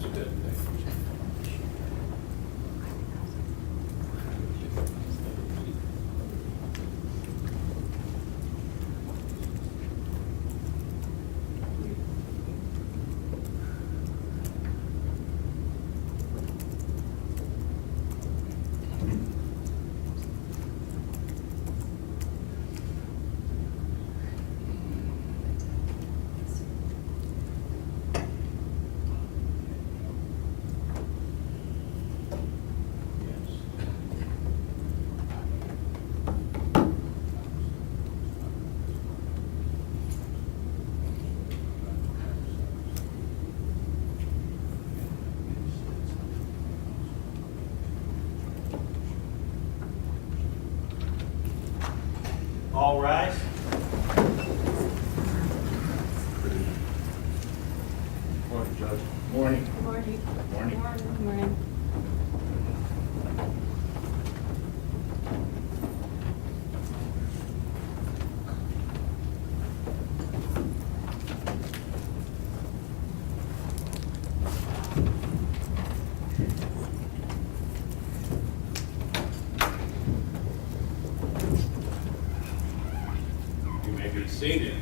That's a good thing. All rise. Morning, Judge. Morning. Morning. Morning. Morning. You may be seated.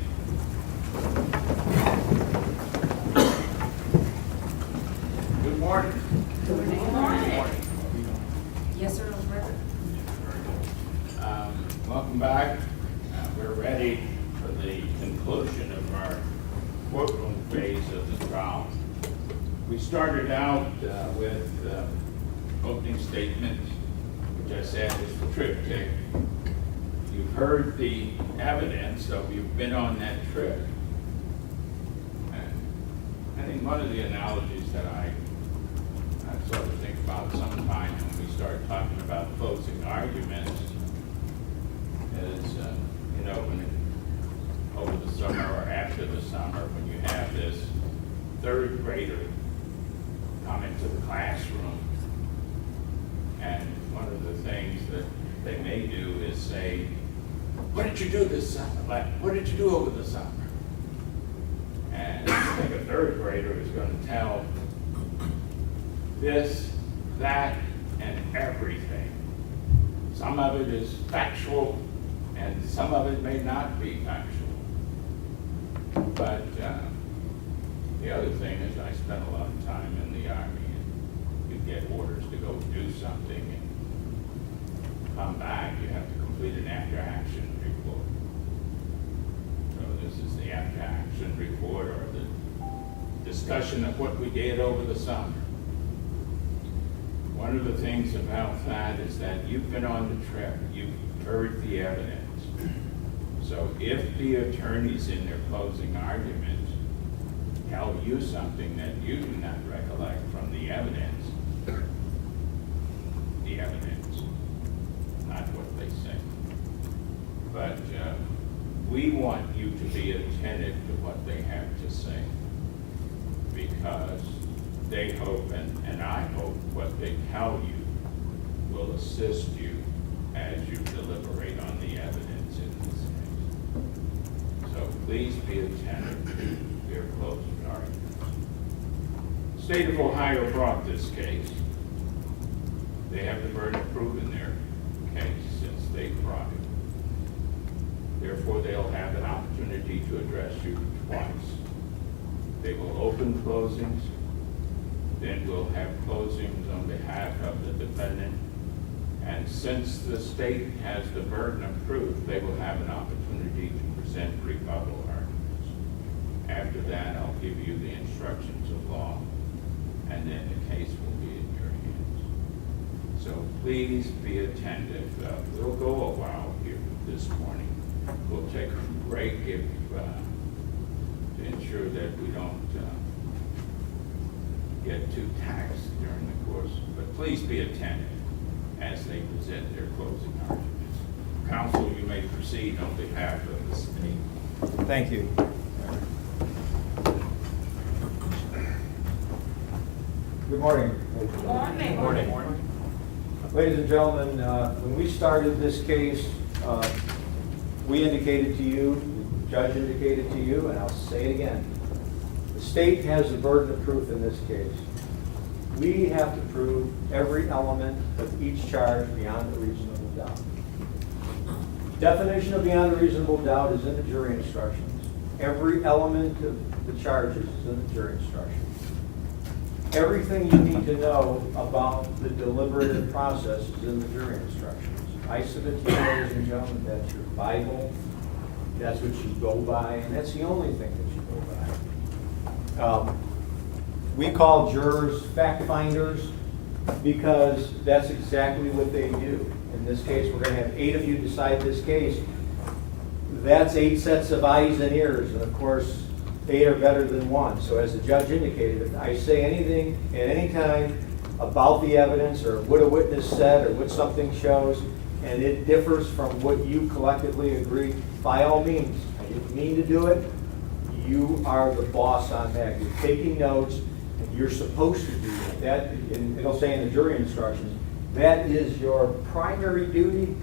Good morning. Good morning. Yes, sir, on record. Welcome back. We're ready for the conclusion of our courtroom phase of the trial. We started out with opening statement, which I said is the triptych. You've heard the evidence, so you've been on that trip. And I think one of the analogies that I sort of think about sometimes when we start talking about closing arguments is, when over the summer or after the summer, when you have this third grader come into the classroom, and one of the things that they may do is say, "What did you do this summer? Like, what did you do over the summer?" And I think a third grader is going to tell this, that, and everything. Some of it is factual, and some of it may not be factual. But the other thing is I spent a lot of time in the Army, and you get orders to go do something, and come back, you have to complete an after-action report. So this is the after-action report, or the discussion of what we did over the summer. One of the things about that is that you've been on the trip, you've heard the evidence. So if the attorneys in their closing arguments tell you something that you do not recollect from the evidence, not what they say. But we want you to be attentive to what they have to say, because they hope, and I hope, what they tell you will assist you as you deliberate on the evidence in this case. So please be attentive to your closing arguments. State of Ohio brought this case. They have the burden of proof in their case since they brought it. Therefore, they'll have an opportunity to address you twice. They will open closings, then we'll have closings on behalf of the defendant. And since the state has the burden of proof, they will have an opportunity to present rebuttal arguments. After that, I'll give you the instructions of law, and then the case will be in your hands. So please be attentive. We'll go a while here this morning. We'll take a break if, to ensure that we don't get too taxed during the course. But please be attentive as they present their closing arguments. Counsel, you may proceed on behalf of the state. Thank you. Good morning. Morning. Morning. Ladies and gentlemen, when we started this case, we indicated to you, the judge indicated to you, and I'll say it again, the state has the burden of proof in this case. We have to prove every element of each charge beyond a reasonable doubt. Definition of beyond a reasonable doubt is in the jury instructions. Every element of the charges is in the jury instructions. Everything you need to know about the deliberative process is in the jury instructions. I submit to you, ladies and gentlemen, that's your Bible. That's what you go by, and that's the only thing that you go by. We call jurors fact finders because that's exactly what they do. In this case, we're going to have 8 of you decide this case. That's 8 sets of eyes and ears, and of course, 8 are better than 1. So as the judge indicated, if I say anything at any time about the evidence or what a witness said or what something shows, and it differs from what you collectively agree, by all means, I didn't mean to do it, you are the boss on that. You're taking notes, and you're supposed to do that. And it'll say in the jury instructions, that is your primary duty,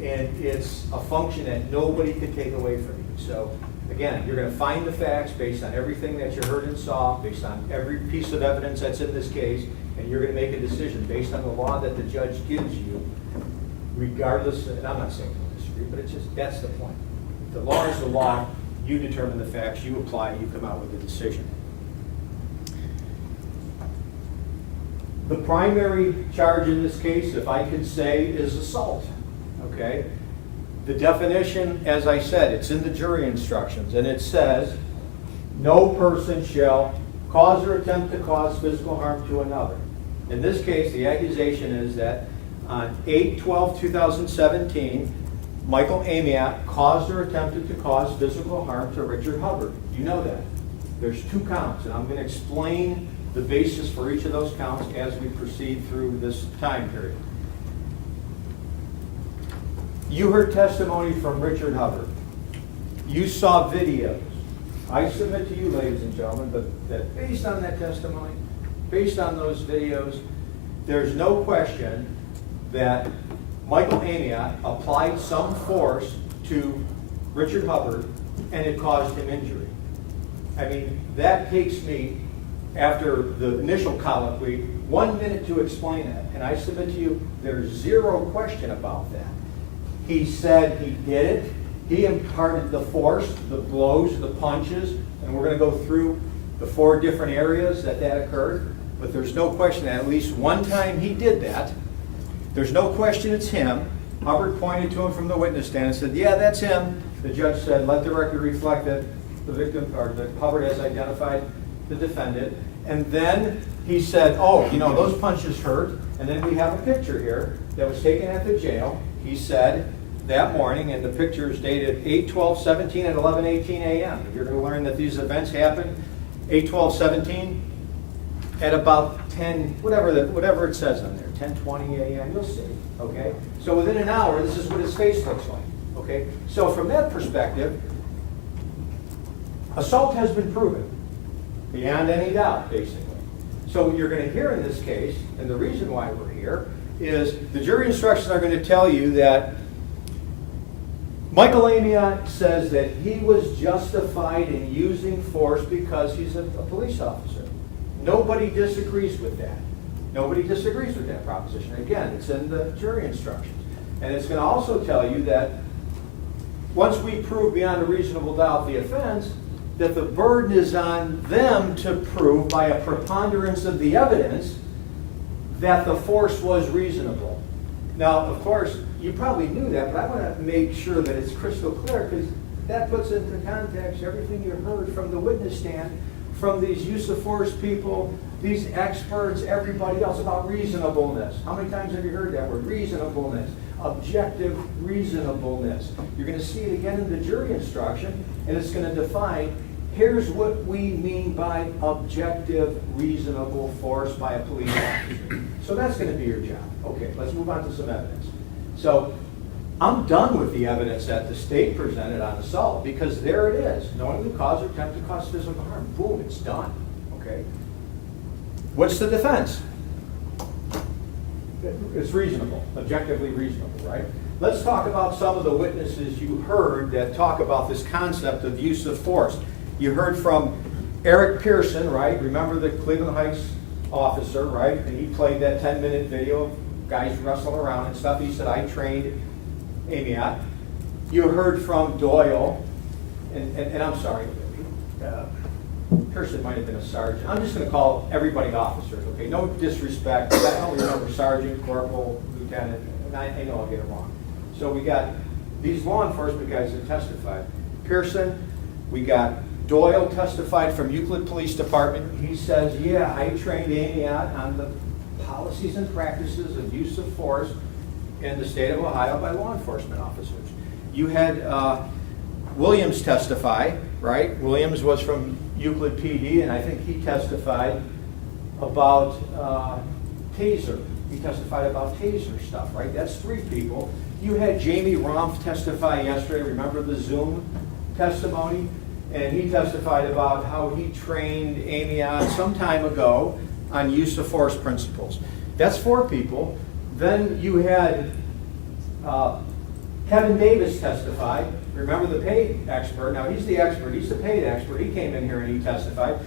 and it's a function that nobody can take away from you. So again, you're going to find the facts based on everything that you heard and saw, based on every piece of evidence that's in this case, and you're going to make a decision based on the law that the judge gives you, regardless, and I'm not saying don't disagree, but it's just, that's the point. The law is the law, you determine the facts, you apply, you come out with a decision. The primary charge in this case, if I could say, is assault, okay? The definition, as I said, it's in the jury instructions, and it says, no person shall cause or attempt to cause physical harm to another. In this case, the accusation is that on 8/12/2017, Michael Amiott caused or attempted to cause physical harm to Richard Hubbard. You know that. There's 2 counts, and I'm going to explain the basis for each of those counts as we proceed through this time period. You heard testimony from Richard Hubbard. You saw videos. I submit to you, ladies and gentlemen, that based on that testimony, based on those videos, there's no question that Michael Amiott applied some force to Richard Hubbard and it caused him injury. I mean, that takes me, after the initial colloquy, 1 minute to explain that. And I submit to you, there's 0 question about that. He said he did it. He imparted the force, the blows, the punches, and we're going to go through the 4 different areas that occurred. But there's no question that at least one time he did that. There's no question it's him. Hubbard pointed to him from the witness stand and said, yeah, that's him. The judge said, let the record reflect that the victim, or that Hubbard has identified the defendant. And then he said, oh, you know, those punches hurt. And then we have a picture here that was taken at the jail. He said that morning, and the picture is dated 8/12/17 at 11:18 a.m. You're going to learn that these events happened 8/12/17 at about 10, whatever it says on there, 10:20 a.m. You'll see, okay? So within an hour, this is what his face looks like, okay? So from that perspective, assault has been proven beyond any doubt, basically. So what you're going to hear in this case, and the reason why we're here, is the jury instructions are going to tell you that Michael Amiott says that he was justified in using force because he's a police officer. Nobody disagrees with that. Nobody disagrees with that proposition. Again, it's in the jury instructions. And it's going to also tell you that once we prove beyond a reasonable doubt the offense, that the burden is on them to prove by a preponderance of the evidence that the force was reasonable. Now, of course, you probably knew that, but I want to make sure that it's crystal clear, because that puts into context everything you heard from the witness stand, from these use of force people, these experts, everybody else about reasonableness. How many times have you heard that word? Reasonableness, objective reasonableness. You're going to see it again in the jury instruction, and it's going to define, here's what we mean by objective reasonable force by a police officer. So that's going to be your job. Okay, let's move on to some evidence. So I'm done with the evidence that the state presented on assault, because there it is. Knowingly cause or attempt to cause physical harm. Boom, it's done. Okay. What's the defense? It's reasonable, objectively reasonable, right? Let's talk about some of the witnesses you heard that talk about this concept of use of force. You heard from Eric Pearson, right? Remember the Cleveland Heights officer, right? And he played that 10-minute video of guys wrestling around and stuff. He said, I trained Amiott. You heard from Doyle, and I'm sorry, Kirsten might have been a sergeant. I'm just going to call everybody officers, okay? No disrespect. I don't remember sergeant, corporal, lieutenant, and I know I'll get it wrong. So we got these law enforcement guys that testified. Pearson, we got Doyle testified from Euclid Police Department. He says, yeah, I trained Amiott on the policies and practices of use of force in the state of Ohio by law enforcement officers. You had Williams testify, right? Williams was from Euclid PD, and I think he testified about taser. He testified about taser stuff, right? That's 3 people. You had Jamie Rumpf testify yesterday. Remember the Zoom testimony? And he testified about how he trained Amiott some time ago on use of force principles. That's 4 people. Then you had Kevin Davis testify. Remember the paid expert. Now he's the expert. He's the paid expert. He came in here and he testified.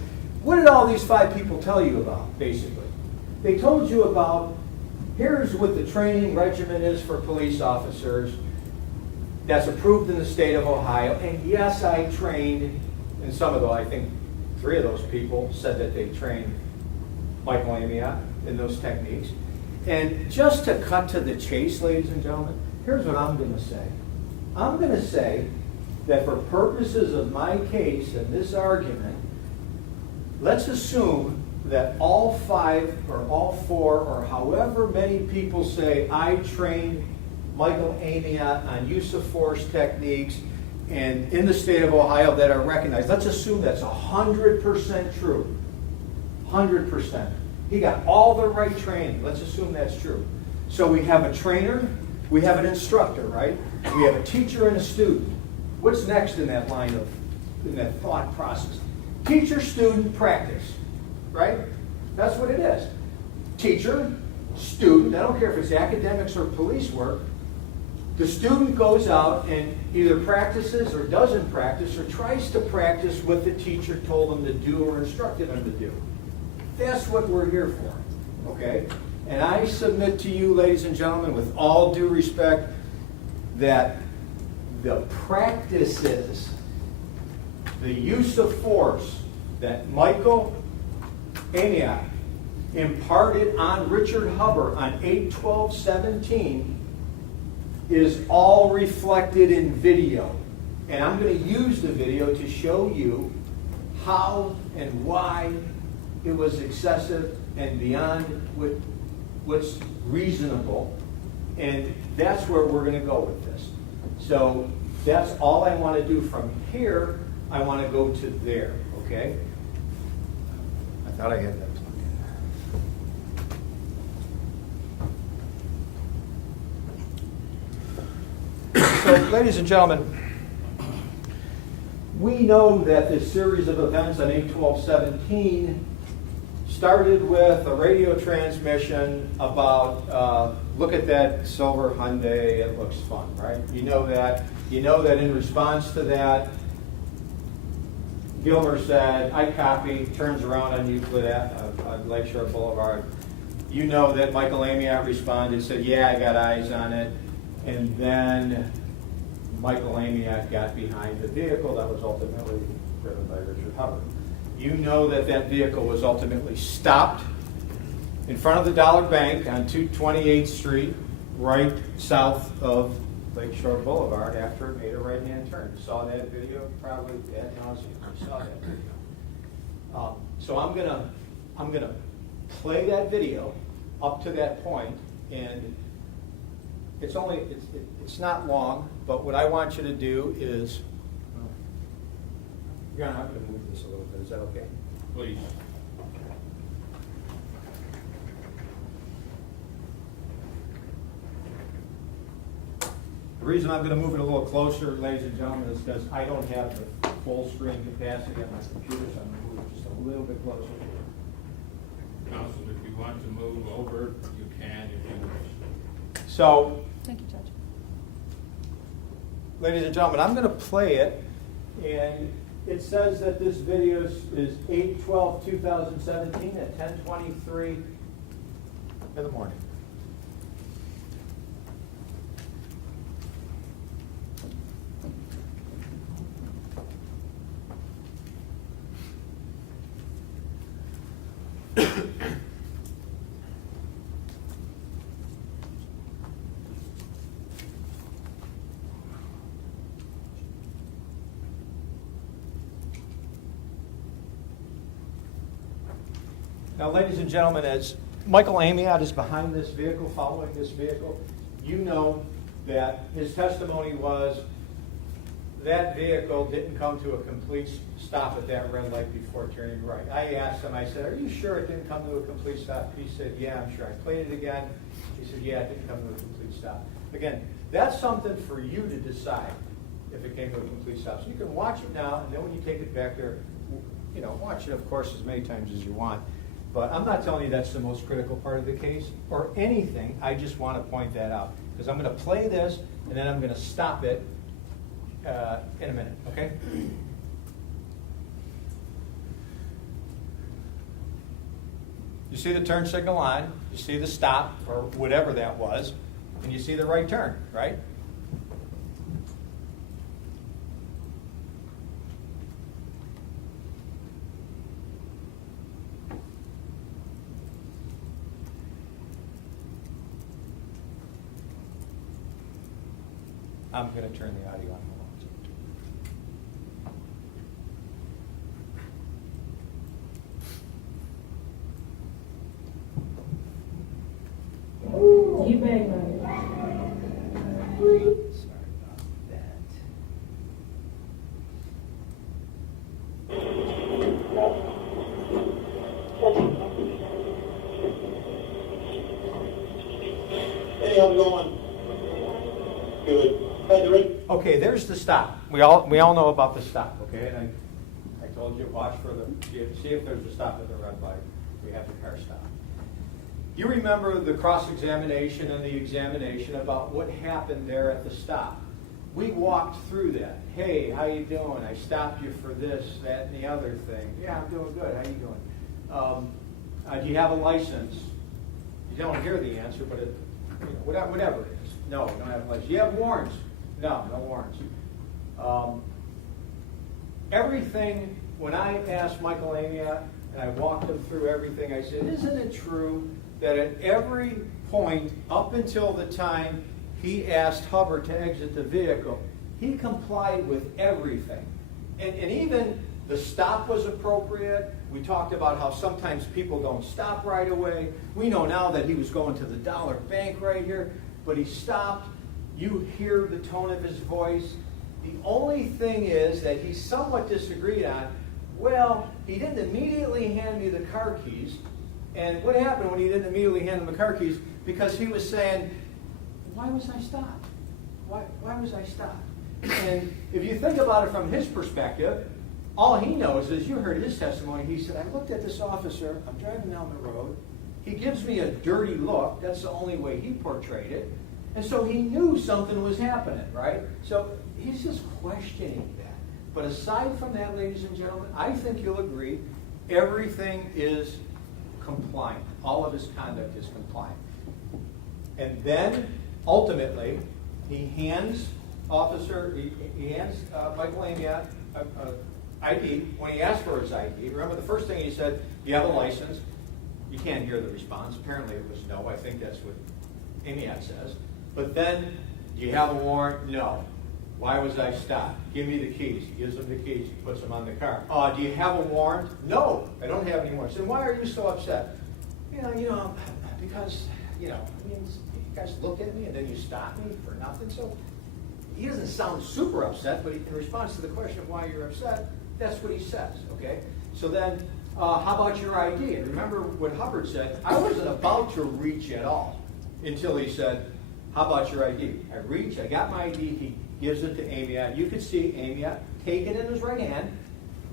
What did all these 5 people tell you about, basically? They told you about, here's what the training regimen is for police officers that's approved in the state of Ohio. And yes, I trained, and some of those, I think 3 of those people said that they trained Michael Amiott in those techniques. And just to cut to the chase, ladies and gentlemen, here's what I'm going to say. I'm going to say that for purposes of my case and this argument, let's assume that all 5 or all 4 or however many people say I trained Michael Amiott on use of force techniques and in the state of Ohio that are recognized. Let's assume that's 100% true. 100%. He got all the right training. Let's assume that's true. So we have a trainer, we have an instructor, right? We have a teacher and a student. What's next in that line of, in that thought process? Teacher, student, practice, right? That's what it is. Teacher, student, I don't care if it's academics or police work, the student goes out and either practices or doesn't practice or tries to practice what the teacher told them to do or instructed them to do. That's what we're here for, okay? And I submit to you, ladies and gentlemen, with all due respect, that the practices, the use of force that Michael Amiott imparted on Richard Hubbard on 8/12/17 is all reflected in video. And I'm going to use the video to show you how and why it was excessive and beyond what's reasonable. And that's where we're going to go with this. So that's all I want to do from here. I want to go to there, okay? I thought I had that plugged in. So, ladies and gentlemen, we know that this series of events on 8/12/17 started with a radio transmission about, look at that silver Hyundai, it looks fun, right? You know that. You know that in response to that, Gilmer said, I copy, turns around on Euclid on Lakeshore Boulevard. You know that Michael Amiott responded, said, yeah, I got eyes on it. And then Michael Amiott got behind the vehicle that was ultimately driven by Richard Hubbard. You know that that vehicle was ultimately stopped in front of the Dollar Bank on 228th Street, right south of Lakeshore Boulevard after it made a right-hand turn. You saw that video probably ad nauseum. You saw that video. So I'm gonna play that video up to that point, and it's not long, but what I want you to do is, I'm gonna move this a little bit. Is that okay? Please. The reason I'm going to move it a little closer, ladies and gentlemen, is because I don't have the full screen capacity on my computer, so I'm going to move it just a little bit closer. Counsel, if you want to move over, you can if you wish. So, Thank you, Judge. ladies and gentlemen, I'm going to play it, and It says that this video is 8/12/2017 at 10:23 in the morning. Now, ladies and gentlemen, as Michael Amiott is behind this vehicle, following this vehicle, you know that his testimony was that vehicle didn't come to a complete stop at that red light before turning right. I asked him, I said, are you sure it didn't come to a complete stop? He said, yeah, I'm sure. I played it again. He said, yeah, it didn't come to a complete stop. Again, that's something for you to decide if it came to a complete stop. So you can watch it now, and then when you take it back there, watch it, of course, as many times as you want. But I'm not telling you that's the most critical part of the case or anything. I just want to point that out because I'm going to play this and then I'm going to stop it in a minute, okay? You see the turn signal on, you see the stop or whatever that was, and you see the right turn, right? I'm going to turn the audio on. You beg me. Sorry about that. Hey, how's it going? Good. Hey, Rick. Okay, there's the stop. We all know about the stop, okay? And I told you, watch for see if there's a stop at the red light. We have the car stop. You remember the cross-examination and the examination about what happened there at the stop. We walked through that. Hey, how you doing? I stopped you for this, that, and the other thing. Yeah, I'm doing good. How you doing? Do you have a license? You don't hear the answer, but whatever it is. No, don't have a license. Do you have warrants? No, no warrants. Everything, when I asked Michael Amiott and I walked him through everything, I said, isn't it true that at every point up until the time he asked Hubbard to exit the vehicle, he complied with everything? And even the stop was appropriate. We talked about how sometimes people don't stop right away. We know now that he was going to the dollar bank right here, but he stopped. You hear the tone of his voice. The only thing is that he somewhat disagreed on, well, he didn't immediately hand me the car keys. And what happened when he didn't immediately hand him the car keys? Because he was saying, why was I stopped? Why was I stopped? And if you think about it from his perspective, all he knows is, you heard his testimony, he said, I looked at this officer, I'm driving down the road, he gives me a dirty look, that's the only way he portrayed it, and so he knew something was happening, right? So he's just questioning that. But aside from that, ladies and gentlemen, I think you'll agree, everything is compliant. All of his conduct is compliant. And then, ultimately, he hands Michael Amiott ID. When he asked for his ID, remember the first thing he said, do you have a license? You can't hear the response. Apparently it was no. I think that's what Amiott says. But then, do you have a warrant? No. Why was I stopped? Give me the keys. He gives him the keys. He puts them on the car. Do you have a warrant? No, I don't have any warrants. Then why are you so upset? Because, you guys looked at me and then you stopped me for nothing. So he doesn't sound super upset, but in response to the question of why you're upset, that's what he says, okay? So then, how about your ID? And remember what Hubbard said, I wasn't about to reach at all until he said, how about your ID? I reach, I got my ID, he gives it to Amiott. You could see Amiott take it in his right hand.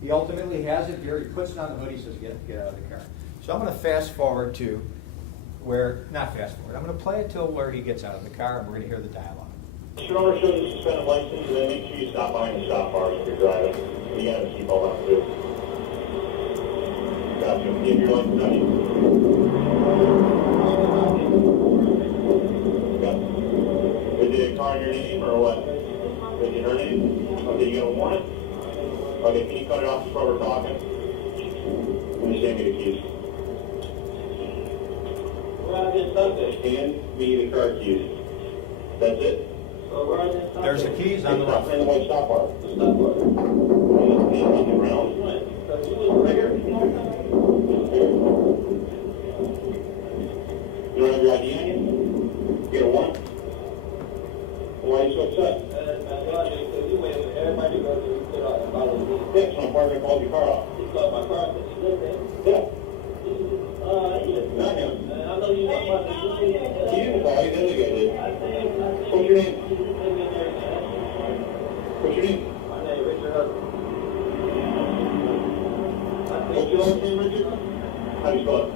He ultimately has it here, he puts it on the hood, he says, get out of the car. So I'm going to fast forward to I'm going to play it till where he gets out of the car and we're going to hear the dialogue. Your owner shows a suspended license, and then make sure you stop behind the stop bars if you're driving. You gotta have a seatbelt on too. Gotcha. You have your license on you? Gotcha. Is it a car in your name or what? Is it her name? Okay, you got a warrant? Okay, can you cut it off just while we're talking? Let me send me the keys. And me the car keys. That's it? There's the keys on the left. And the white stop bar. The stop bar. Around. Right here. You don't have your ID on you? You get a warrant? Why are you so upset? Yeah, so I'm part of it, called your car off. Yeah. Not him. He didn't call you, the other guy did. What's your name? What's your name? My name is Richard Hubbard. What's your last name, Richard? How do you spell it?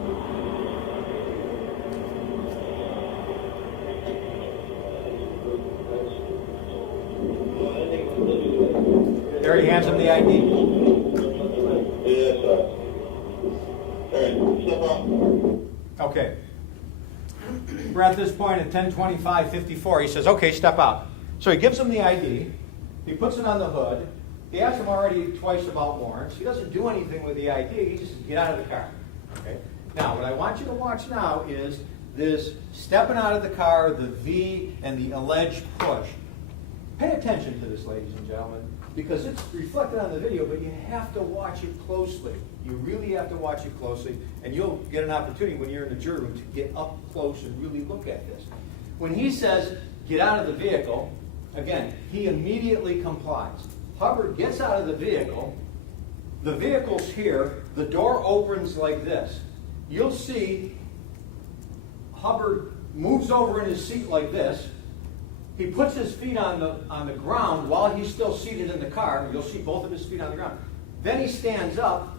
There he hands him the ID. Yes, sir. All right, step up. Okay. We're at this point at 10:25:54. He says, okay, step out. So he gives him the ID. He puts it on the hood. He asks him already twice about warrants. He doesn't do anything with the ID. He just get out of the car. Okay. Now, what I want you to watch now is this stepping out of the car, the V, and the alleged push. Pay attention to this, ladies and gentlemen, because it's reflected on the video, but you have to watch it closely. You really have to watch it closely, and you'll get an opportunity when you're in the jury room to get up close and really look at this. When he says, get out of the vehicle, again, he immediately complies. Hubbard gets out of the vehicle's here, the door opens like this. You'll see Hubbard moves over in his seat like this. He puts his feet on the ground while he's still seated in the car. You'll see both of his feet on the ground. Then he stands up,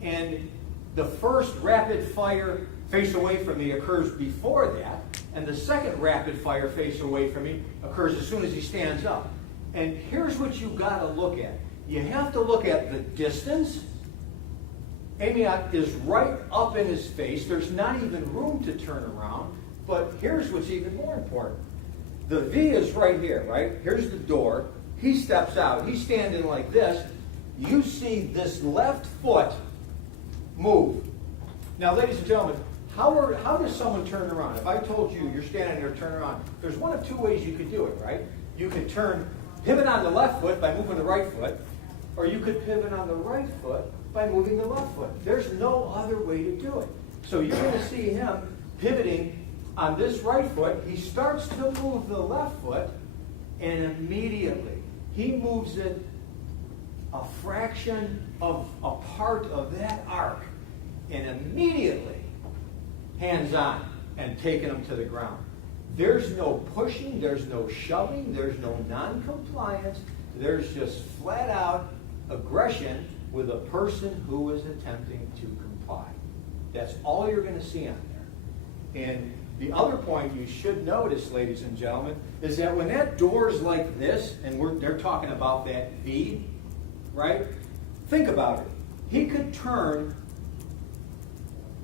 and the first rapid fire face away from me occurs before that, and the second rapid fire face away from me occurs as soon as he stands up. And here's what you've got to look at. You have to look at the distance. Amiott is right up in his face. There's not even room to turn around. But here's what's even more important. The V is right here, right? Here's the door. He steps out. He's standing like this. You see this left foot move. Now, ladies and gentlemen, how does someone turn around? If I told you you're standing there, turn around, there's one of two ways you could do it, right? You could pivot on the left foot by moving the right foot, or you could pivot on the right foot by moving the left foot. There's no other way to do it. So you're going to see him pivoting on this right foot. He starts to move the left foot, and immediately he moves it a fraction of a part of that arc, and immediately hands on and taking him to the ground. There's no pushing, there's no shoving, there's no non-compliance. There's just flat out aggression with a person who is attempting to comply. That's all you're going to see on there. And the other point you should notice, ladies and gentlemen, is that when that door's like this, and they're talking about that V, right? Think about it. He could turn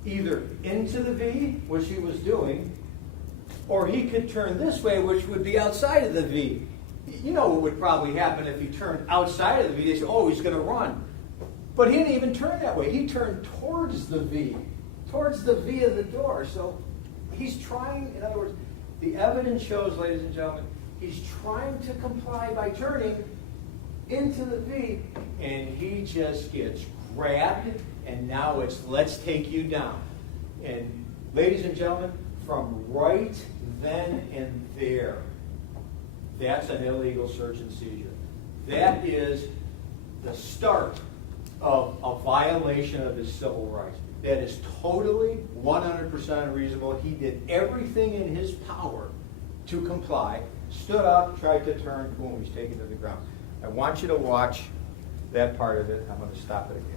either into the V, which he was doing, or he could turn this way, which would be outside of the V. You know what would probably happen if he turned outside of the V? They say, oh, he's going to run. But he didn't even turn that way. He turned towards the V of the door. So he's trying, in other words, the evidence shows, ladies and gentlemen, he's trying to comply by turning into the V, and he just gets grabbed, and now it's let's take you down. And ladies and gentlemen, from right then and there, that's an illegal search and seizure. That is the start of a violation of his civil rights. That is totally 100% unreasonable. He did everything in his power to comply, stood up, tried to turn, boom, he's taken to the ground. I want you to watch that part of it. I'm going to stop it again.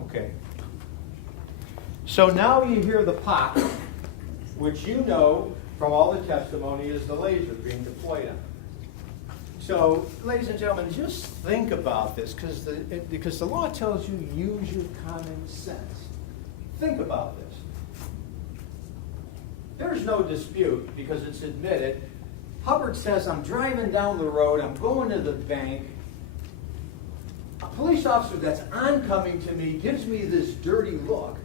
Okay. So now you hear the pop, which you know from all the testimony is the laser being deployed on. So, ladies and gentlemen, just think about this, because the law tells you use your common sense. Think about this. There's no dispute, because it's admitted. Hubbard says, I'm driving down the road, I'm going to the bank. A police officer that's oncoming to me gives me this dirty look.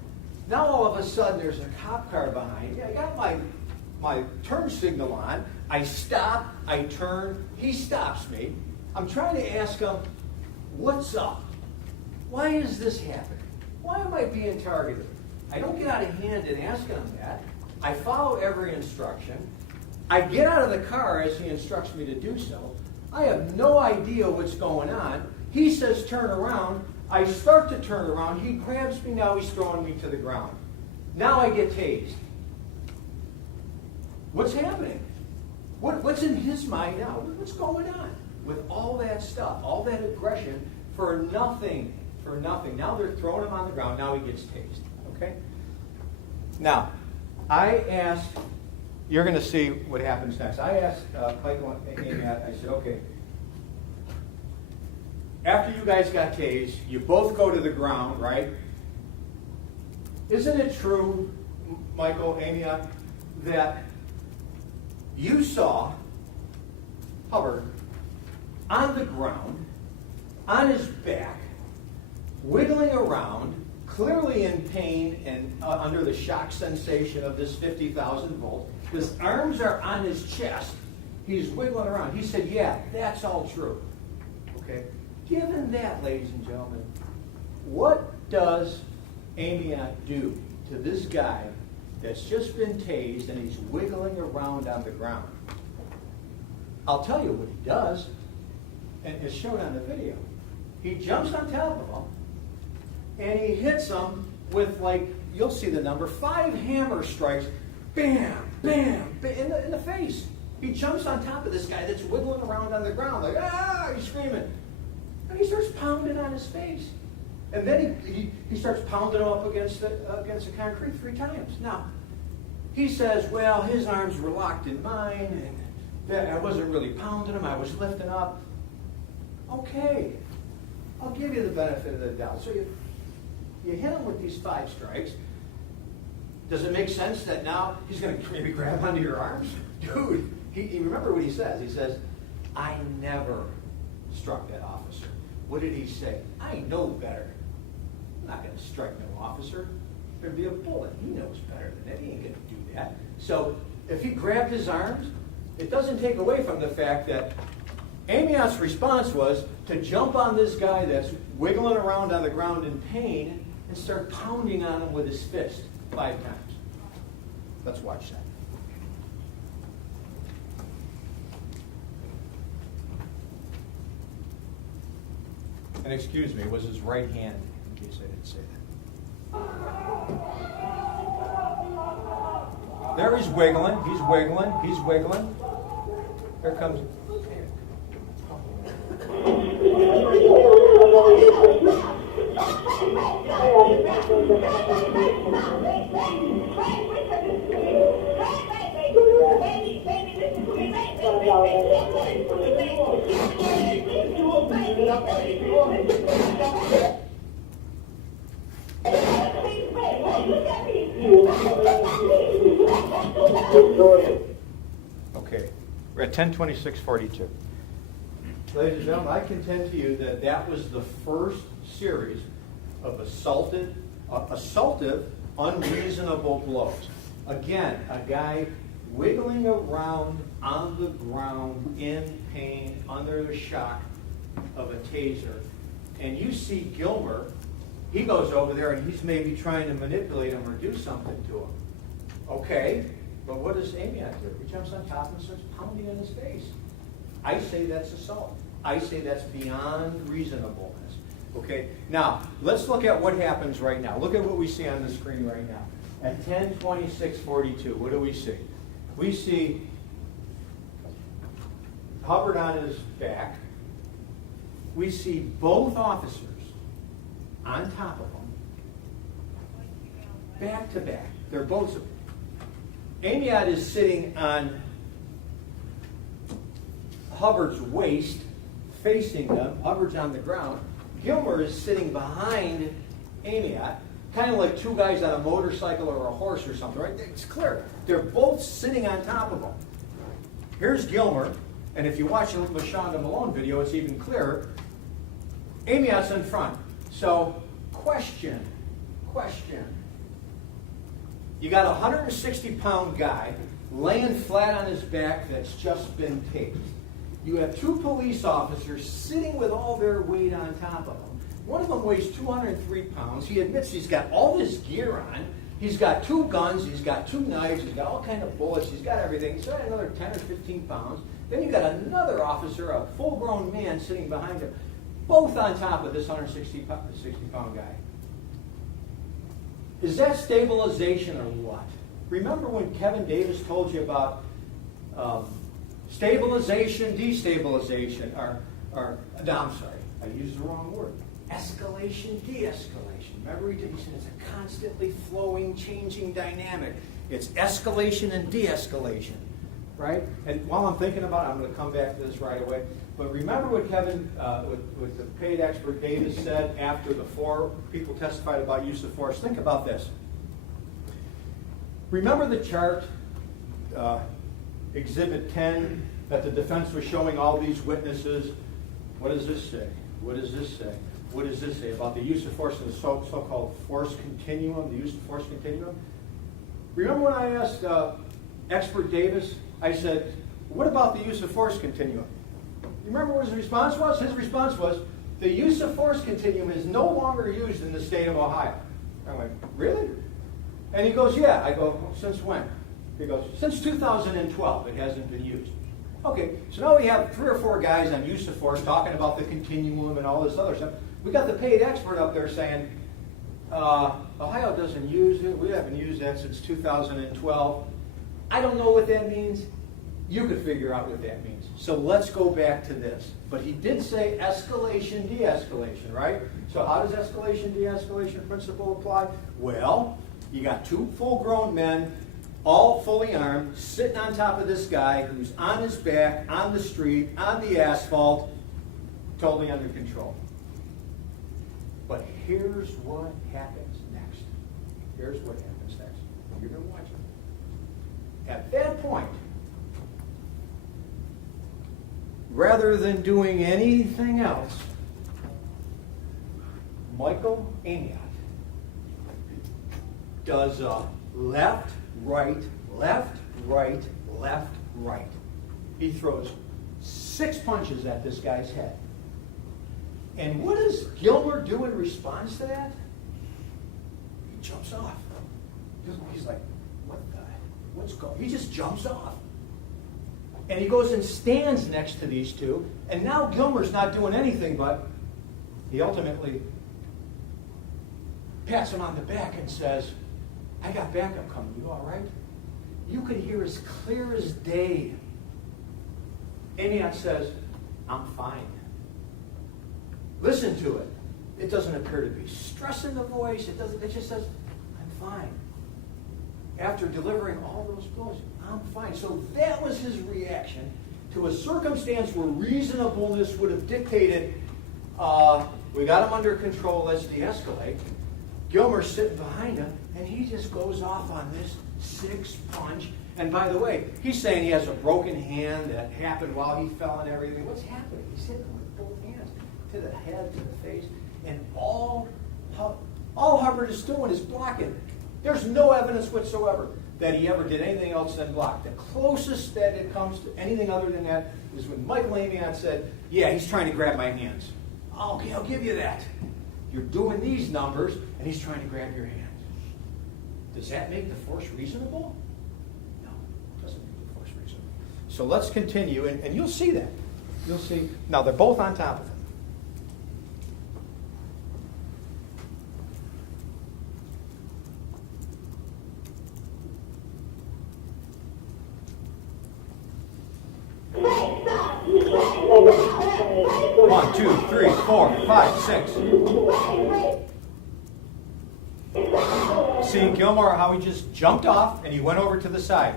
Now all of a sudden there's a cop car behind me. I got my turn signal on. I stop, I turn, he stops me. I'm trying to ask him, what's up? Why is this happening? Why am I being targeted? I don't get out of hand in asking him that. I follow every instruction. I get out of the car as he instructs me to do so. I have no idea what's going on. He says turn around. I start to turn around. He grabs me. Now he's throwing me to the ground. Now I get tased. What's happening? What's in his mind now? What's going on with all that stuff, all that aggression for nothing, for nothing? Now they're throwing him on the ground. Now he gets tased. Okay? Now, I asked, you're going to see what happens next. I asked Michael and Amiott, I said, okay, after you guys got tased, you both go to the ground, right? Isn't it true, Michael, Amiott, that you saw Hubbard on the ground, on his back, wiggling around, clearly in pain and under the shock sensation of this 50,000 volts. His arms are on his chest. He's wiggling around. He said, yeah, that's all true. Okay? Given that, ladies and gentlemen, what does Amiott do to this guy that's just been tased and he's wiggling around on the ground? I'll tell you what he does, and it's shown on the video. He jumps on top of him, and he hits him with, like, you'll see the number, 5 hammer strikes, bam, bam, bam, in the face. He jumps on top of this guy that's wiggling around on the ground, like, ah, he's screaming. And he starts pounding on his face. And then he starts pounding him up against the concrete 3 times. Now, he says, well, his arms were locked in mine, and I wasn't really pounding him, I was lifting up. Okay, I'll give you the benefit of the doubt. So you hit him with these 5 strikes. Does it make sense that now he's going to maybe grab onto your arms? Dude, he remember what he says. He says, I never struck that officer. What did he say? I know better. I'm not going to strike no officer. There'd be a bullet. He knows better than that. He ain't going to do that. So if he grabbed his arms, it doesn't take away from the fact that Amiott's response was to jump on this guy that's wiggling around on the ground in pain and start pounding on him with his fist 5 times. Let's watch that. And excuse me, it was his right hand, in case I didn't say that. There he's wiggling, he's wiggling, he's wiggling. Here comes... Okay, we're at 10:26:42. Ladies and gentlemen, I contend to you that that was the first series of assaultive, unreasonable blows. Again, a guy wiggling around on the ground in pain under the shock of a taser. And you see Gilmer, he goes over there and he's maybe trying to manipulate him or do something to him. Okay, but what does Amiott do? He jumps on top and starts pounding in his face. I say that's assault. I say that's beyond reasonableness. Okay, now let's look at what happens right now. Look at what we see on the screen right now. At 10:26:42, what do we see? We see Hubbard on his back. We see both officers on top of him, back to back. They're both. Amiott is sitting on Hubbard's waist, facing them. Hubbard's on the ground. Gilmer is sitting behind Amiott, kind of like two guys on a motorcycle or a horse or something, right? It's clear. They're both sitting on top of him. Here's Gilmer, and if you watch the LaShonda Malone video, it's even clearer. Amiott's in front. So, question. You got a 160-pound guy laying flat on his back that's just been taped. You have two police officers sitting with all their weight on top of him. One of them weighs 203 pounds. He admits he's got all this gear on. He's got two guns. He's got two knives. He's got all kind of bullets. He's got everything. He's got another 10 or 15 pounds. Then you got another officer, a full-grown man, sitting behind him, both on top of this 160-pound guy. Is that stabilization or what? Remember when Kevin Davis told you about stabilization, destabilization, or no, I'm sorry, I used the wrong word. Escalation, de-escalation. Remember he said it's a constantly flowing, changing dynamic. It's escalation and de-escalation, right? And while I'm thinking about it, I'm going to come back to this right away. But remember what Kevin, what the paid expert Davis said after the 4 people testified about use of force. Think about this. Remember the chart, Exhibit 10, that the defense was showing all these witnesses? What does this say? What does this say? What does this say about the use of force in the so-called force continuum, the use of force continuum? Remember when I asked expert Davis, I said, what about the use of force continuum? You remember what his response was? His response was, the use of force continuum is no longer used in the state of Ohio. I went, really? And he goes, yeah. I go, since when? He goes, since 2012, it hasn't been used. Okay, so now we have 3 or 4 guys on use of force talking about the continuum and all this other stuff. We got the paid expert up there saying, Ohio doesn't use it. We haven't used that since 2012. I don't know what that means. You could figure out what that means. So let's go back to this. But he did say escalation, de-escalation, right? So how does escalation, de-escalation principle apply? Well, you got 2 full-grown men, all fully armed, sitting on top of this guy who's on his back, on the street, on the asphalt, totally under control. But here's what happens next. Here's what happens next. You're going to watch it. At that point, rather than doing anything else, Michael Amiott does a left, right, left, right, left, right. He throws 6 punches at this guy's head. And what does Gilmer do in response to that? He jumps off. He's like, what's going on? He just jumps off. And he goes and stands next to these 2. And now Gilmer's not doing anything, but he ultimately pats him on the back and says, I got backup coming. You all right? You could hear as clear as day. Amiott says, I'm fine. Listen to it. It doesn't appear to be stress in the voice. It just says, I'm fine. After delivering all those blows, I'm fine. So that was his reaction to a circumstance where reasonableness would have dictated, we got him under control, let's de-escalate. Gilmer's sitting behind him, and he just goes off on this 6 punch. And by the way, he's saying he has a broken hand that happened while he fell and everything. What's happening? He's hitting him with both hands, to the head, to the face, and all Hubbard is doing is blocking. There's no evidence whatsoever that he ever did anything else than block. The closest that it comes to anything other than that is when Michael Amiott said, yeah, he's trying to grab my hands. Okay, I'll give you that. You're doing these numbers, and he's trying to grab your hand. Does that make the force reasonable? No, it doesn't make the force reasonable. So let's continue, and you'll see that. You'll see. Now, they're both on top of him. 1, 2, 3, 4, 5, 6. See Gilmore, how he just jumped off and he went over to the side.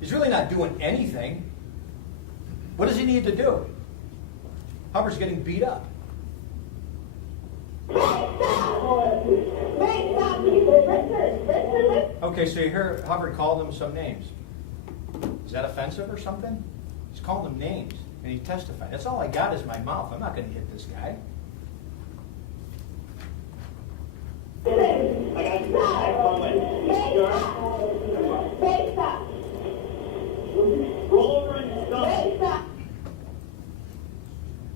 He's really not doing anything. What does he need to do? Hubbard's getting beat up. Okay, so you hear Hubbard called him some names. Is that offensive or something? He's calling them names, and he testified. That's all I got is my mouth. I'm not going to hit this guy.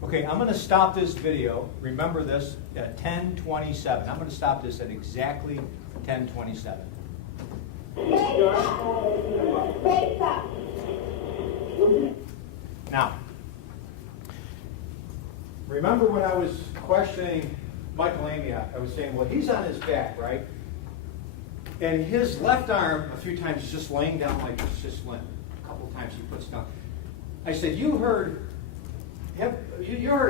Okay, I'm going to stop this video. Remember this at 10:27. I'm going to stop this at exactly 10:27. Now, remember when I was questioning Michael Amiott, I was saying, well, he's on his back, right? And his left arm, a few times, is just laying down like this, just limp. A couple times he puts down. I said, you heard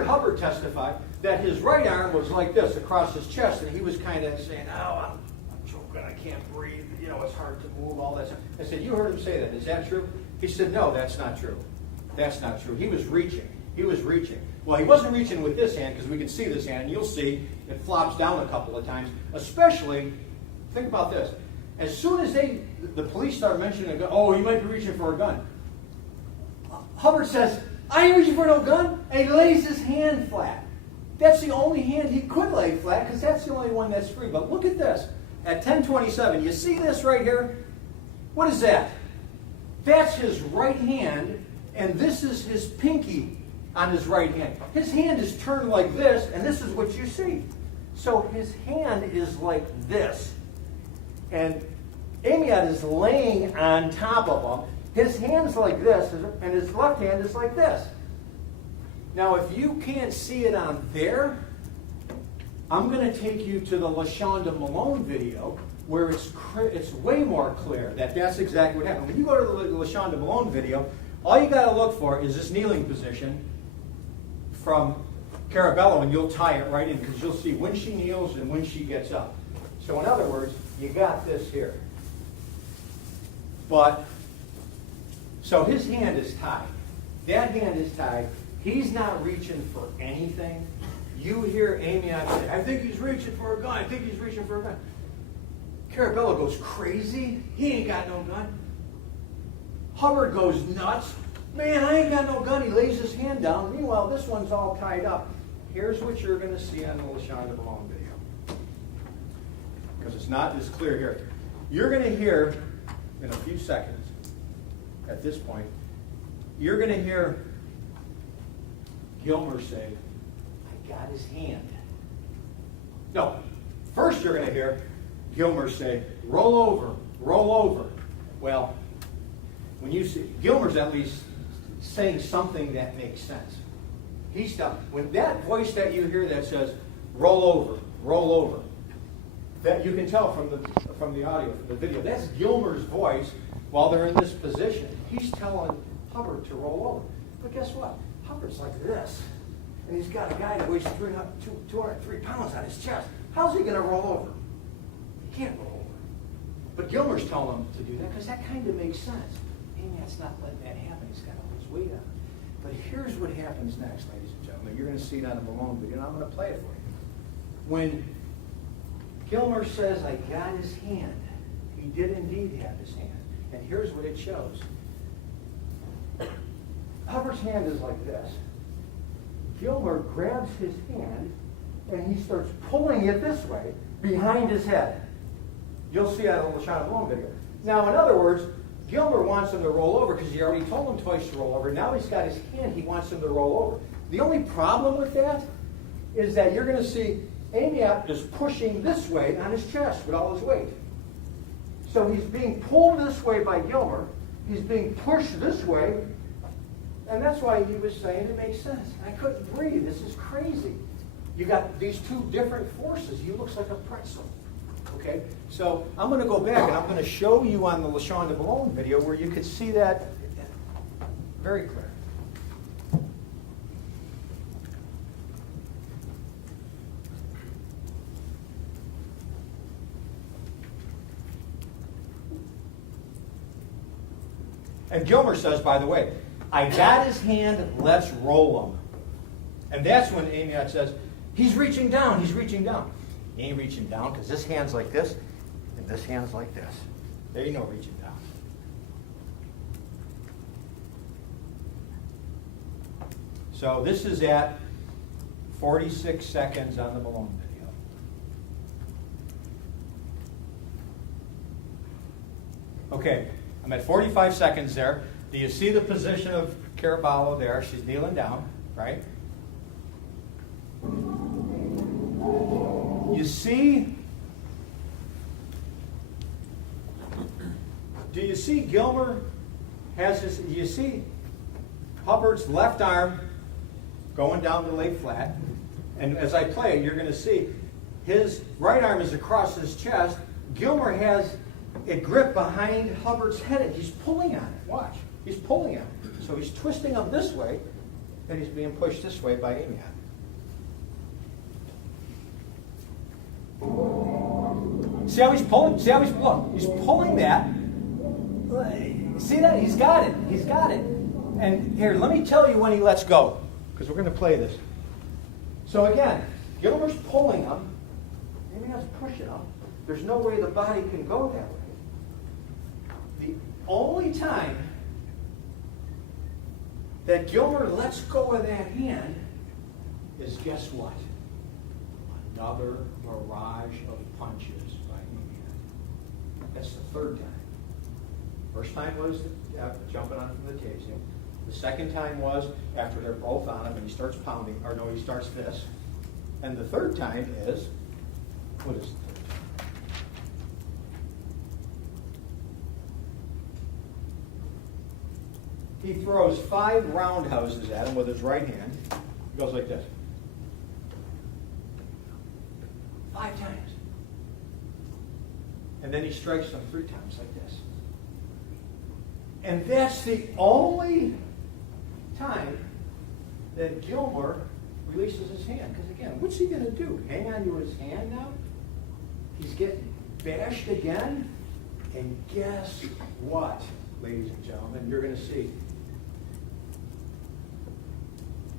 Hubbard testify that his right arm was like this across his chest, and he was kind of saying, oh, I'm choking, I can't breathe, you know, it's hard to move, all that stuff. I said, you heard him say that. Is that true? He said, no, that's not true. That's not true. He was reaching. He was reaching. Well, he wasn't reaching with this hand, because we can see this hand, and you'll see it flops down a couple of times. Especially, think about this. As soon as the police start mentioning a gun, oh, he might be reaching for a gun. Hubbard says, I ain't reaching for no gun, and he lays his hand flat. That's the only hand he could lay flat, because that's the only one that's free. But look at this. At 10:27, you see this right here? What is that? That's his right hand, and this is his pinky on his right hand. His hand is turned like this, and this is what you see. So his hand is like this. And Amiott is laying on top of him. His hand's like this, and his left hand is like this. Now, if you can't see it on there, I'm going to take you to the LaShonda Malone video, where it's way more clear that that's exactly what happened. When you go to the LaShonda Malone video, all you got to look for is this kneeling position from Carabello, and you'll tie it right in, because you'll see when she kneels and when she gets up. So in other words, you got this here. So his hand is tied. That hand is tied. He's not reaching for anything. You hear Amiott say, I think he's reaching for a gun. I think he's reaching for a gun. Carabello goes crazy. He ain't got no gun. Hubbard goes nuts. Man, I ain't got no gun. He lays his hand down. Meanwhile, this one's all tied up. Here's what you're going to see on the LaShonda Malone video, because it's not as clear here. You're going to hear, in a few seconds, at this point, you're going to hear Gilmer say, I got his hand. No, first you're going to hear Gilmer say, roll over, roll over. Well, when you see, Gilmer's at least saying something that makes sense. He's done. When that voice that you hear that says, roll over, that you can tell from the audio, from the video, that's Gilmer's voice while they're in this position. He's telling Hubbard to roll over. But guess what? Hubbard's like this. And he's got a guy that weighs 203 pounds on his chest. How's he going to roll over? He can't roll over. But Gilmer's telling him to do that because that kind of makes sense. Amiott's not letting that happen. He's got all his weight on. But here's what happens next, ladies and gentlemen. You're going to see it on the Malone video, and I'm going to play it for you. When Gilmer says, I got his hand, he did indeed have his hand. And here's what it shows. Hubbard's hand is like this. Gilmer grabs his hand, and he starts pulling it this way, behind his head. You'll see that on the LaShonda Malone video. Now, in other words, Gilmer wants him to roll over because he already told him twice to roll over. Now he's got his hand, he wants him to roll over. The only problem with that is that you're going to see Amiott is pushing this way on his chest with all his weight. So he's being pulled this way by Gilmer. He's being pushed this way. And that's why he was saying it makes sense. I couldn't breathe. This is crazy. You got these two different forces. He looks like a pretzel. Okay? So I'm going to go back and I'm going to show you on the LaShonda Malone video where you could see that very clear. And Gilmer says, by the way, I got his hand, let's roll him. And that's when Amiott says, he's reaching down, he's reaching down. He ain't reaching down because this hand's like this, and this hand's like this. There you know reaching down. So this is at 46 seconds on the Malone video. Okay, I'm at 45 seconds there. Do you see the position of Caraballo there? She's kneeling down, right? You see, do you see Gilmer has his, do you see Hubbard's left arm going down the lay flat? And as I play it, you're going to see his right arm is across his chest. Gilmer has it gripped behind Hubbard's head, and he's pulling on it. Watch. He's pulling on it. So he's twisting him this way, and he's being pushed this way by Amiott. See how he's pulling? See how he's pulling? He's pulling that. See that? He's got it. He's got it. And here, let me tell you when he lets go, because we're going to play this. So again, Gilmer's pulling him. Amiott's pushing him. There's no way the body can go that way. The only time that Gilmer lets go of that hand is, guess what? Another barrage of punches by Amiott. That's the third time. First time was jumping on from the tasing. The second time was after they're both on him and he starts pounding, or no, he starts this. And the third time is, what is the third time? He throws 5 roundhouses at him with his right hand. He goes like this. 5 times. And then he strikes him 3 times like this. And that's the only time that Gilmer releases his hand. Because again, what's he going to do? Hang on to his hand now? He's getting bashed again. And guess what, ladies and gentlemen? You're going to see.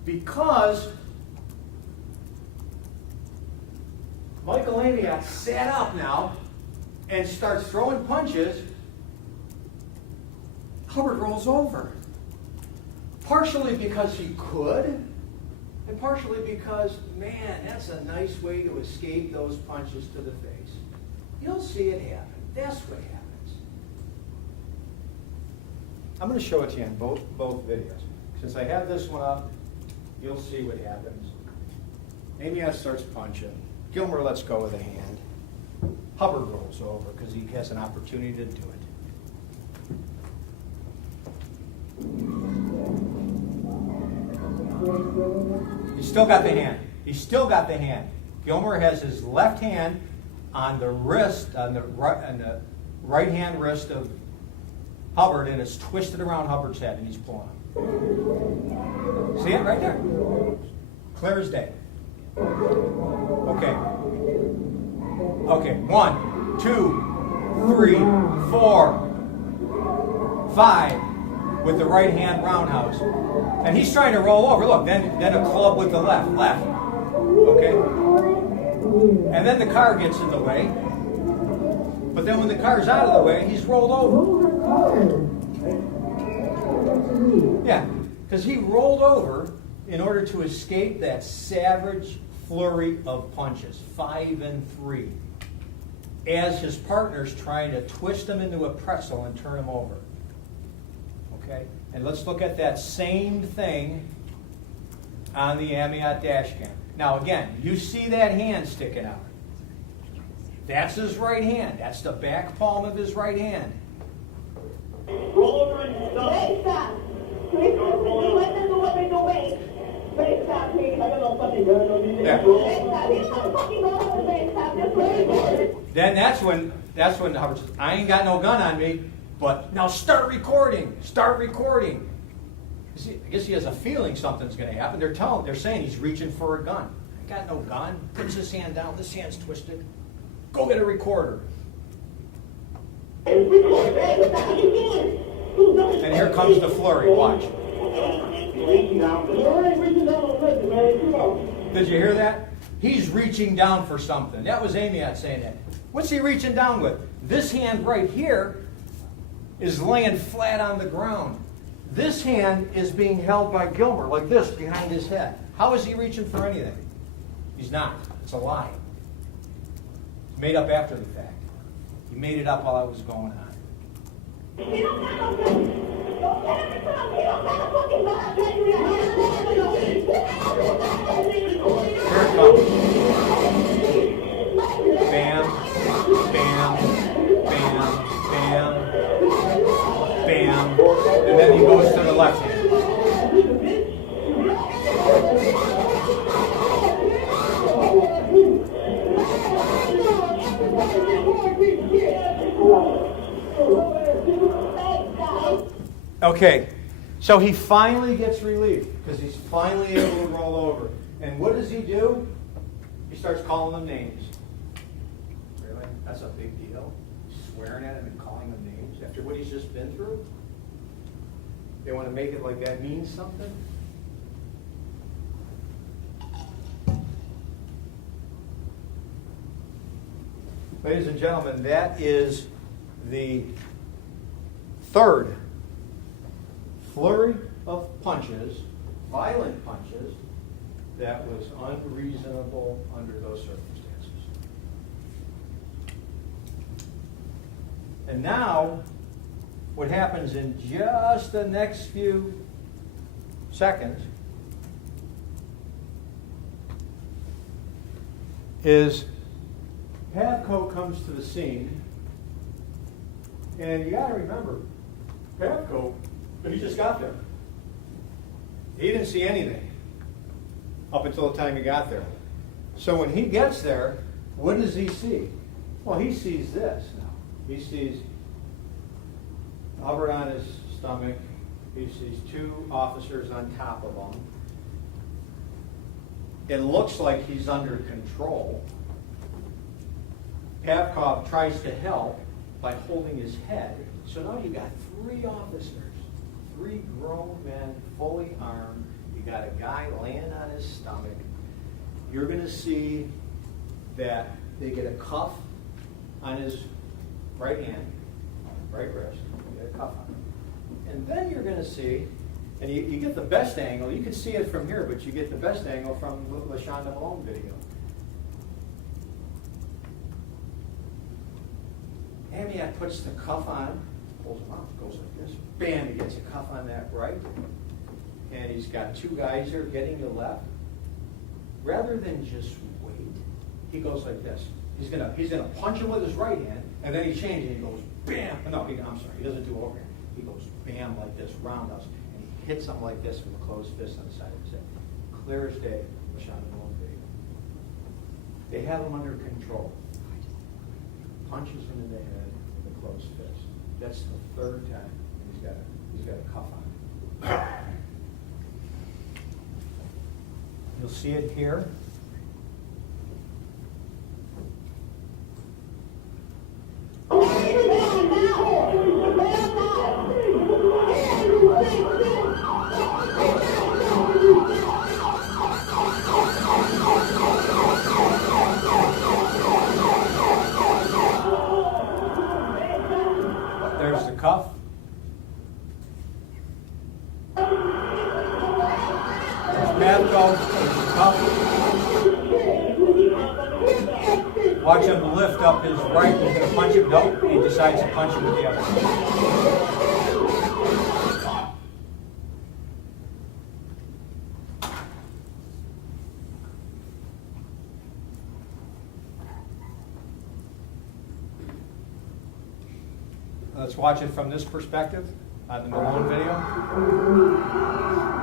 Because Michael Amiott sat up now and starts throwing punches, Hubbard rolls over. Partially because he could, and partially because, man, that's a nice way to escape those punches to the face. You'll see it happen. That's what happens. I'm going to show it to you in both videos. Since I have this one up, you'll see what happens. Amiott starts punching. Gilmer lets go of the hand. Hubbard rolls over because he has an opportunity to do it. He's still got the hand. He's still got the hand. Gilmer has his left hand on the wrist, on the right hand wrist of Hubbard, and it's twisted around Hubbard's head, and he's pulling him. See it right there? Clear as day. Okay. Okay. 1, 2, 3, 4, 5 with the right hand roundhouse. And he's trying to roll over. Look, then a club with the left. Okay? And then the car gets in the way. But then when the car's out of the way, he's rolled over. Yeah, because he rolled over in order to escape that savage flurry of punches, 5 and 3, as his partner's trying to twist him into a pretzel and turn him over. Okay? And let's look at that same thing on the Amiott dash cam. Now again, you see that hand sticking out. That's his right hand. That's the back palm of his right hand. Roll over and stop. Wait, stop. Please, let them do what they do. Wait, stop, please. I got no fucking gun on me. There. Wait, stop. He's not fucking going to wait, stop. Just wait. Then that's when Hubbard says, I ain't got no gun on me, but now start recording. Start recording. See, I guess he has a feeling something's going to happen. They're saying he's reaching for a gun. I got no gun. Puts his hand down. This hand's twisted. Go get a recorder. Record. Hey, stop. You can. And here comes the flurry, watch. Reaching down. Did you hear that? He's reaching down for something. That was Amiott saying that. What's he reaching down with? This hand right here is laying flat on the ground. This hand is being held by Gilmer, like this, behind his head. How is he reaching for anything? He's not. It's a lie. It's made up after the fact. He made it up while I was going on. Here it comes. Bam, bam, bam, bam, bam, and then he goes to the left hand. Okay, so he finally gets relief because he's finally able to roll over. And what does he do? He starts calling them names. Really? That's a big deal. Swearing at him and calling them names after what he's just been through? They want to make it like that means something? Ladies and gentlemen, that is the third flurry of punches, violent punches, that was unreasonable under those circumstances. And now, what happens in just the next few seconds is Pavko comes to the scene, and you got to remember, Pavko, he just got there. He didn't see anything up until the time he got there. So when he gets there, what does he see? Well, he sees this now. He sees Hubbard on his stomach. He sees two officers on top of him. It looks like he's under control. Pavkov tries to help by holding his head. So now you've got three officers, three grown men, fully armed. You got a guy laying on his stomach. You're going to see that they get a cuff on his right hand, right wrist. You get a cuff on him. And then you're going to see, and you get the best angle. You can see it from here, but you get the best angle from the LaShonda Malone video. Amiott puts the cuff on him, pulls him out, goes like this. Bam, he gets a cuff on that right. And he's got two guys here getting to left. Rather than just wait, he goes like this. He's gonna punch him with his right hand, and then he changes and he goes bam. No, I'm sorry, he doesn't do overhand. He goes bam like this, roundhouse, and he hits him like this with a closed fist on the side of his head. Clear as day, LaShonda Malone video. They have him under control. Punches him in the head with a closed fist. That's the third time he's got a cuff on him. You'll see it here. There's the cuff. There's Pavko. There's the cuff. Watch him lift up his right. He's going to punch him. Nope. He decides to punch him with the other. Let's watch it from this perspective on the Malone video.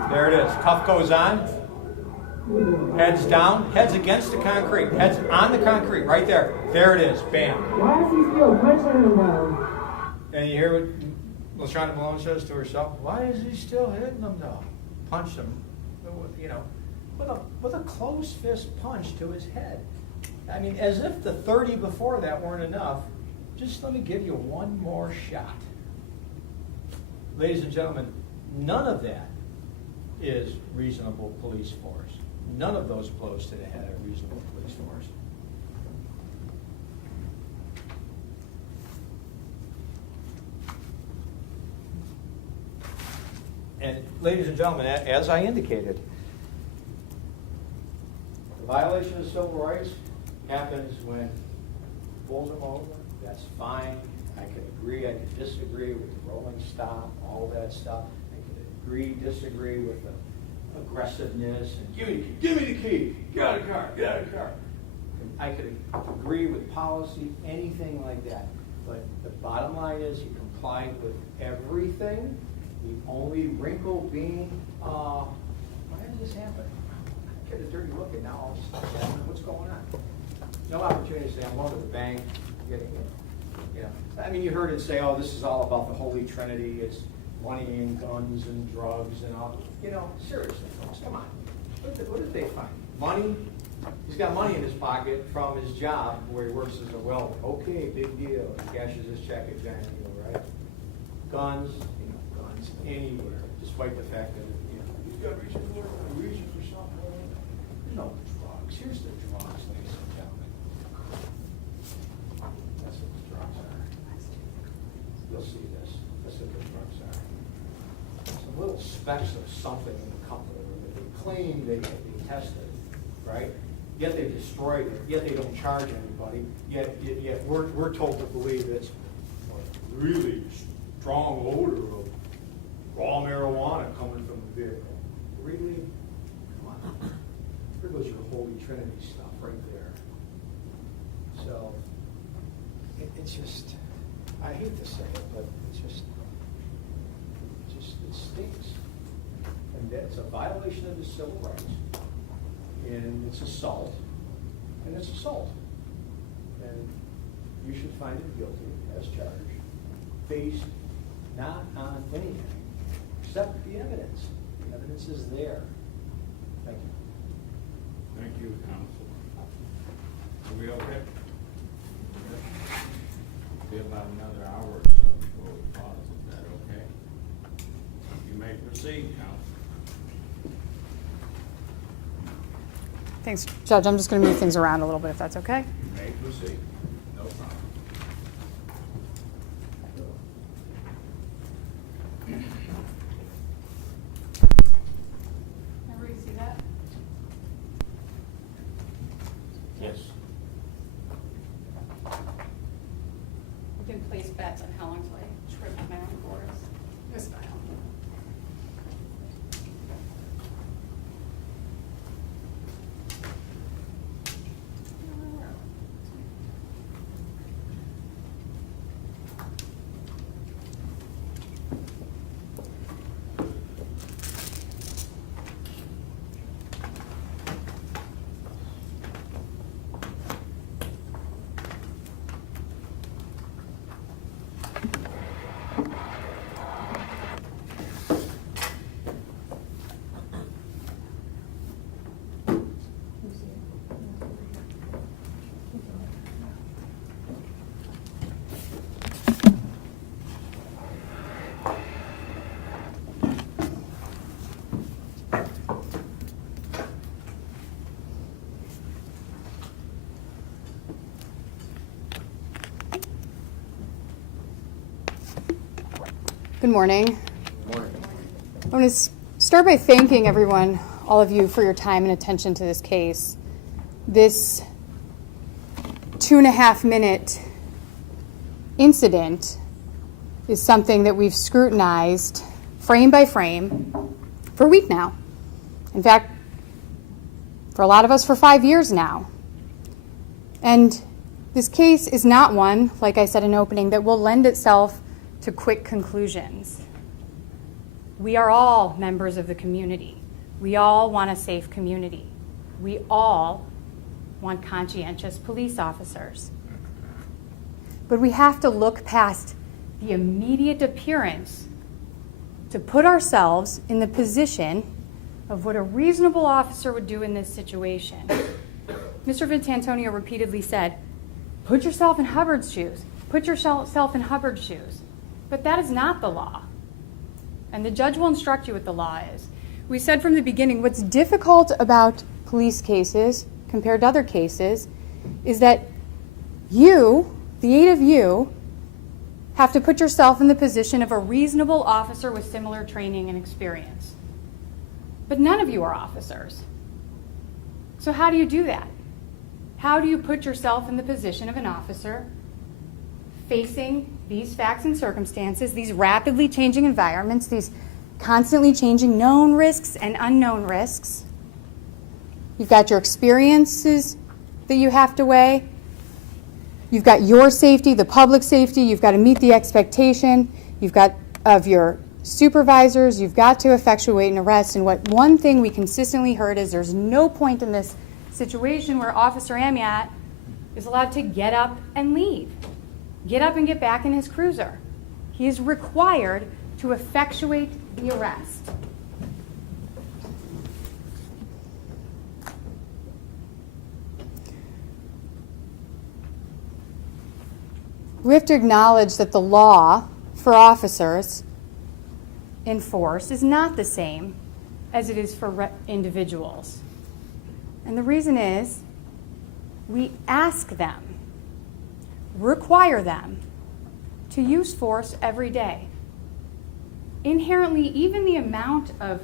There it is. Cuff goes on. Head's down. Head's against the concrete. Head's on the concrete. Right there. There it is. Bam. Why is he still punching him down? And you hear what LaShonda Malone says to herself? Why is he still hitting him down? Punched him, with a closed fist punch to his head. I mean, as if the 30 before that weren't enough. Just let me give you one more shot. ladies and gentlemen, none of that is reasonable police force. None of those blows to the head are reasonable police force. And ladies and gentlemen, as I indicated, the violation of civil rights happens when pulls them over. That's fine. I can agree, I can disagree with the rolling stop, all that stuff. I can agree, disagree with the aggressiveness and give me the key, get out of the car, get out of the car. I could agree with policy, anything like that. But the bottom line is you complied with everything. The only wrinkle being, why did this happen? I get a dirty look and now all this stuff's happening. What's going on? No opportunity to say, I'm going to the bank, getting it. You know, I mean, you heard it say, oh, this is all about the Holy Trinity. It's money and guns and drugs and all. You know, seriously, folks, come on. What did they find? Money? He's got money in his pocket from his job where he works as a welder. Okay, big deal. He cashes his check at Giant Eagle, right? Guns, you know, guns anywhere, despite the fact that, you know, he's got a reason for something. No drugs. Here's the drugs, ladies and gentlemen. That's what the drugs are. You'll see this. That's what the drugs are. Some little specks of something in the company that they claim they tested, right? Yet they destroyed it. Yet they don't charge anybody. Yet we're told to believe it's a really strong odor of raw marijuana coming from the vehicle. Really? Come on. Here goes your Holy Trinity stuff right there. So it's just, I hate to say it, but it's just it stinks. And that's a violation of the civil rights. And it's assault. And it's assault. And you should find him guilty as charged, based not on anything except the evidence. The evidence is there. Thank you. Thank you, counsel. Are we okay? Be about another hour or so before we pause. Is that okay? You may proceed, counsel. Thanks, Judge. I'm just going to move things around a little bit, if that's okay. You may proceed. No problem. Everybody see that? Yes. You can place bets on how long till I trip my own boards. This style. Good morning. Good morning. I want to start by thanking everyone, all of you, for your time and attention to this case. This 2.5-minute incident is something that we've scrutinized frame by frame for a week now. In fact, for a lot of us, for 5 years now. And this case is not one, like I said in opening, that will lend itself to quick conclusions. We are all members of the community. We all want a safe community. We all want conscientious police officers. But we have to look past the immediate appearance to put ourselves in the position of what a reasonable officer would do in this situation. Mr. Vitantonio repeatedly said, put yourself in Hubbard's shoes. Put yourself in Hubbard's shoes. But that is not the law. and the judge will instruct you what the law is. We said from the beginning, what's difficult about police cases compared to other cases is that you, the 8 of you, have to put yourself in the position of a reasonable officer with similar training and experience. But none of you are officers. So how do you do that? How do you put yourself in the position of an officer facing these facts and circumstances, these rapidly changing environments, these constantly changing known risks and unknown risks? You've got your experiences that you have to weigh. You've got your safety, the public safety. You've got to meet the expectation. You've got of your supervisors. You've got to effectuate an arrest. And what one thing we consistently heard is there's no point in this situation where Officer Amiott is allowed to get up and leave. Get up and get back in his cruiser. He is required to effectuate the arrest. We have to acknowledge that the law for officers in force is not the same as it is for individuals. And the reason is we ask them, require them to use force every day. Inherently, even the amount of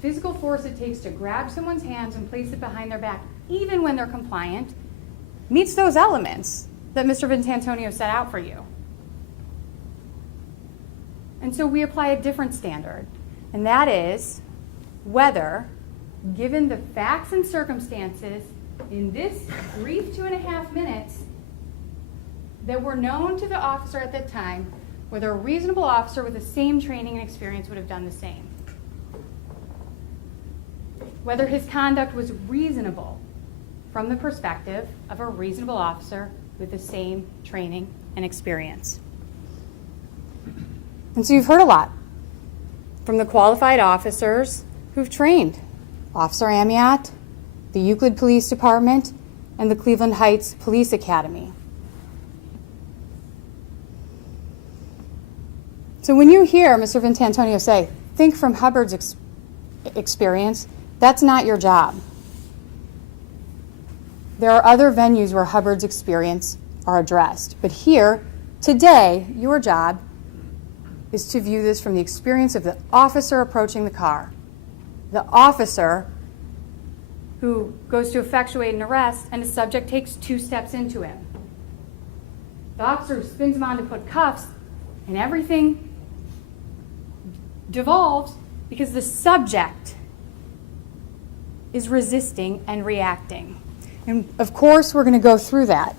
physical force it takes to grab someone's hands and place it behind their back, even when they're compliant, meets those elements that Mr. Vitantonio set out for you. And so we apply a different standard, and that is whether, given the facts and circumstances in this brief 2.5 minutes that were known to the officer at that time, whether a reasonable officer with the same training and experience would have done the same. Whether his conduct was reasonable from the perspective of a reasonable officer with the same training and experience. And so you've heard a lot from the qualified officers who've trained Officer Amiott, the Euclid Police Department, and the Cleveland Heights Police Academy. So when you hear Mr. Vitantonio say, think from Hubbard's experience, that's not your job. There are other venues where Hubbard's experience are addressed. But here, today, your job is to view this from the experience of the officer approaching the car. The officer who goes to effectuate an arrest and a subject takes 2 steps into him. The officer who spins him on to put cuffs, and everything devolves because the subject is resisting and reacting. And of course, we're going to go through that.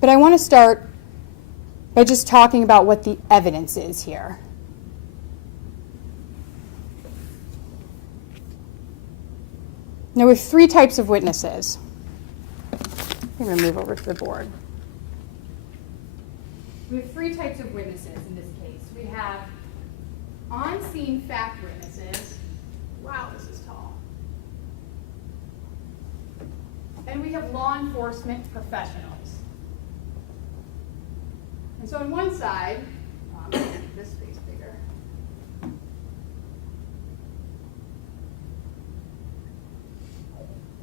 But I want to start by just talking about what the evidence is here. Now, we have 3 types of witnesses. I'm going to move over to the board. We have 3 types of witnesses in this case. We have on-scene fact witnesses. Wow, this is tall. And we have law enforcement professionals. And so on one side, I'm going to make this space bigger.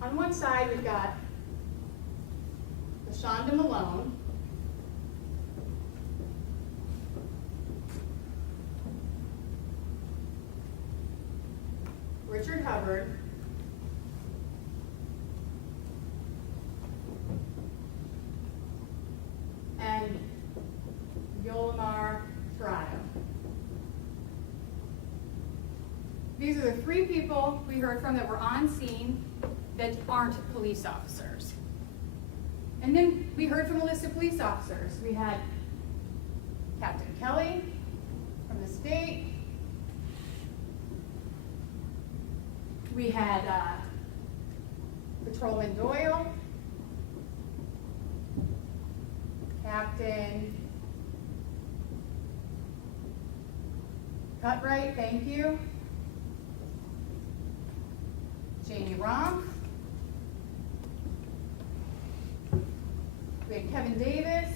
On one side, we've got LaShonda Malone, Richard Hubbard, and Yolamar Tirado. These are the 3 people we heard from that were on scene that aren't police officers. And then we heard from a list of police officers. We had Captain Kelly from the state. We had Patrolman Doyle, Captain Cutright, thank you, Jamie Romp. We had Kevin Davis.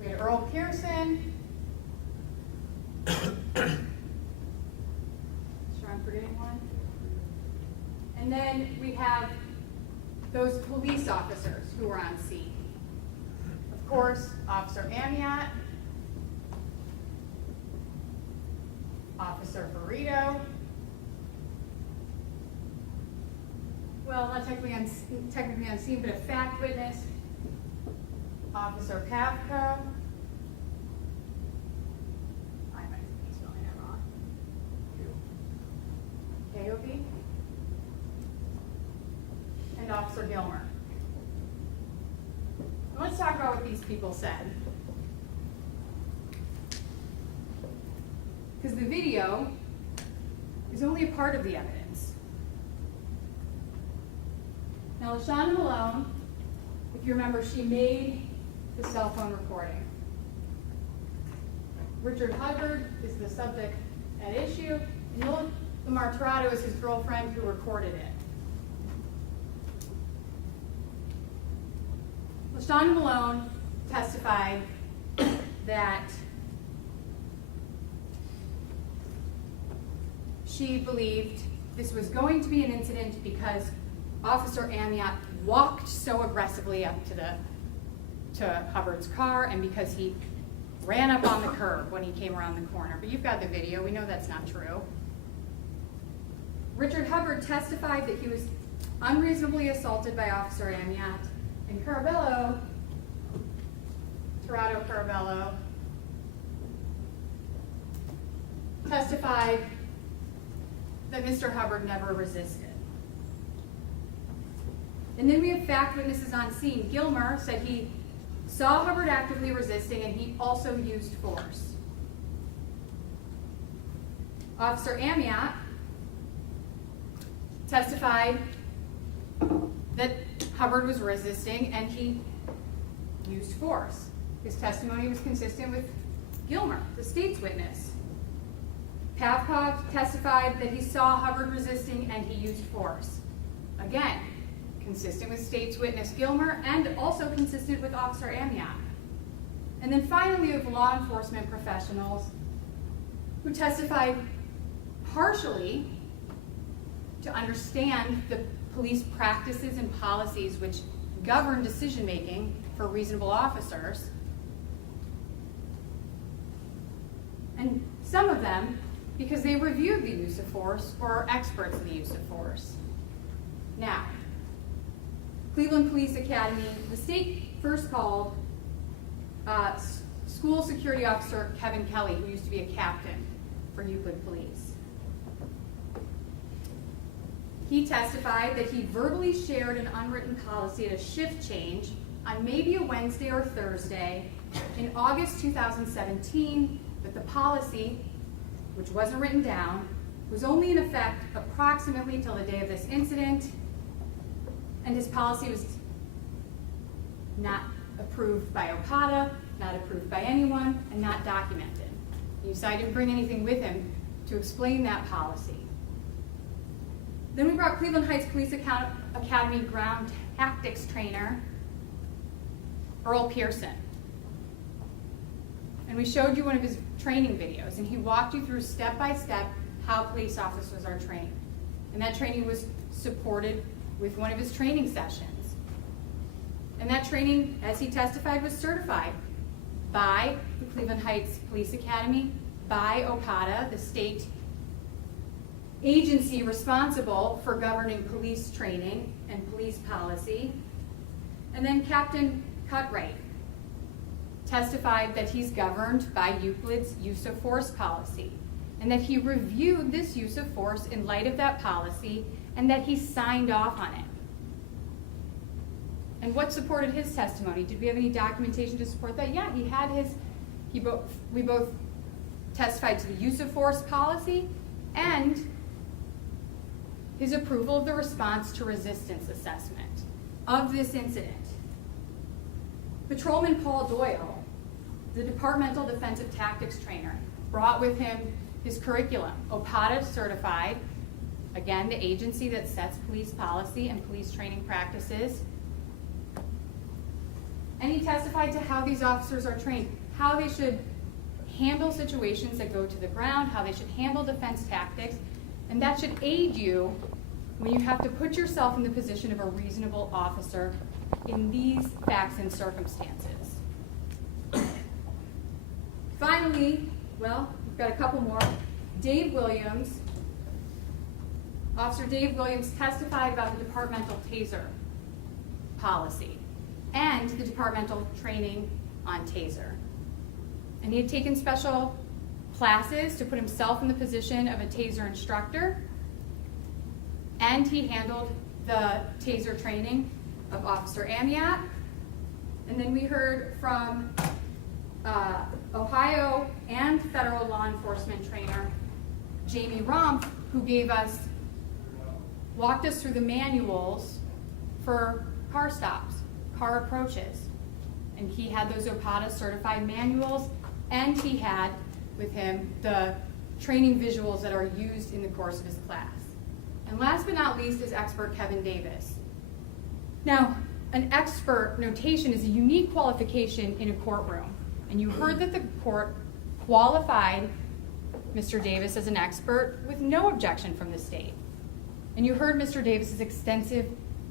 We had Earl Pearson. I'm forgetting one. And then we have those police officers who were on scene. Of course, Officer Amiott, Officer Burrito, well, not technically on scene, but a fact witness, Officer Pavko. I might be spelling that wrong. KOV. And Officer Gilmer. Let's talk about what these people said. Because the video is only a part of the evidence. Now, LaShawna Malone, if you remember, she made the cell phone recording. Richard Hubbard is the subject at issue, and Nola Martirado is his girlfriend who recorded it. LaShawna Malone testified that she believed this was going to be an incident because Officer Amiott walked so aggressively up to Hubbard's car, and because he ran up on the curb when he came around the corner. But you've got the video. We know that's not true. Richard Hubbard testified that he was unreasonably assaulted by Officer Amiott, and Tirado Carabello testified that Mr. Hubbard never resisted. And then we have fact witnesses on scene. Gilmer said he saw Hubbard actively resisting, and he also used force. Officer Amiott testified that Hubbard was resisting and he used force. His testimony was consistent with Gilmer, the state's witness. Pavkov testified that he saw Hubbard resisting and he used force. Again, consistent with state's witness Gilmer and also consistent with Officer Amiott. And then finally, we have law enforcement professionals who testified partially to understand the police practices and policies which govern decision-making for reasonable officers. And some of them, because they reviewed the use of force or are experts in the use of force. Now, Cleveland Police Academy, the state first called school security officer Kevin Kelly, who used to be a captain for Euclid Police. He testified that he verbally shared an unwritten policy at a shift change on maybe a Wednesday or Thursday in August 2017, but the policy, which wasn't written down, was only in effect approximately till the day of this incident, and his policy was not approved by OPATA, not approved by anyone, and not documented. He decided to bring anything with him to explain that policy. Then we brought Cleveland Heights Police Academy ground tactics trainer, Earl Pearson. And we showed you one of his training videos, and he walked you through step by step how police officers are trained. And that training was supported with one of his training sessions. And that training, as he testified, was certified by the Cleveland Heights Police Academy, by OPATA, the state agency responsible for governing police training and police policy. And then Captain Cutright testified that he's governed by Euclid's use of force policy, and that he reviewed this use of force in light of that policy, and that he signed off on it. And what supported his testimony? Did we have any documentation to support that? Yeah, he had his, we both testified to the use of force policy and his approval of the response to resistance assessment of this incident. Patrolman Paul Doyle, the departmental defensive tactics trainer, brought with him his curriculum, OPATA certified, again, the agency that sets police policy and police training practices. And he testified to how these officers are trained, how they should handle situations that go to the ground, how they should handle defense tactics, And that should aid you when you have to put yourself in the position of a reasonable officer in these facts and circumstances. Finally, well, we've got a couple more. Officer Dave Williams testified about the departmental taser policy and the departmental training on taser. And he had taken special classes to put himself in the position of a taser instructor, and he handled the taser training of Officer Amiott. And then we heard from Ohio and federal law enforcement trainer Jamie Rumpf, who walked us through the manuals for car stops, car approaches. And he had those OPATA certified manuals, and he had with him the training visuals that are used in the course of his class. And last but not least is expert Kevin Davis. Now, an expert notation is a unique qualification in a courtroom. And you heard that the court qualified Mr. Davis as an expert with no objection from the state. And you heard Mr. Davis's extensive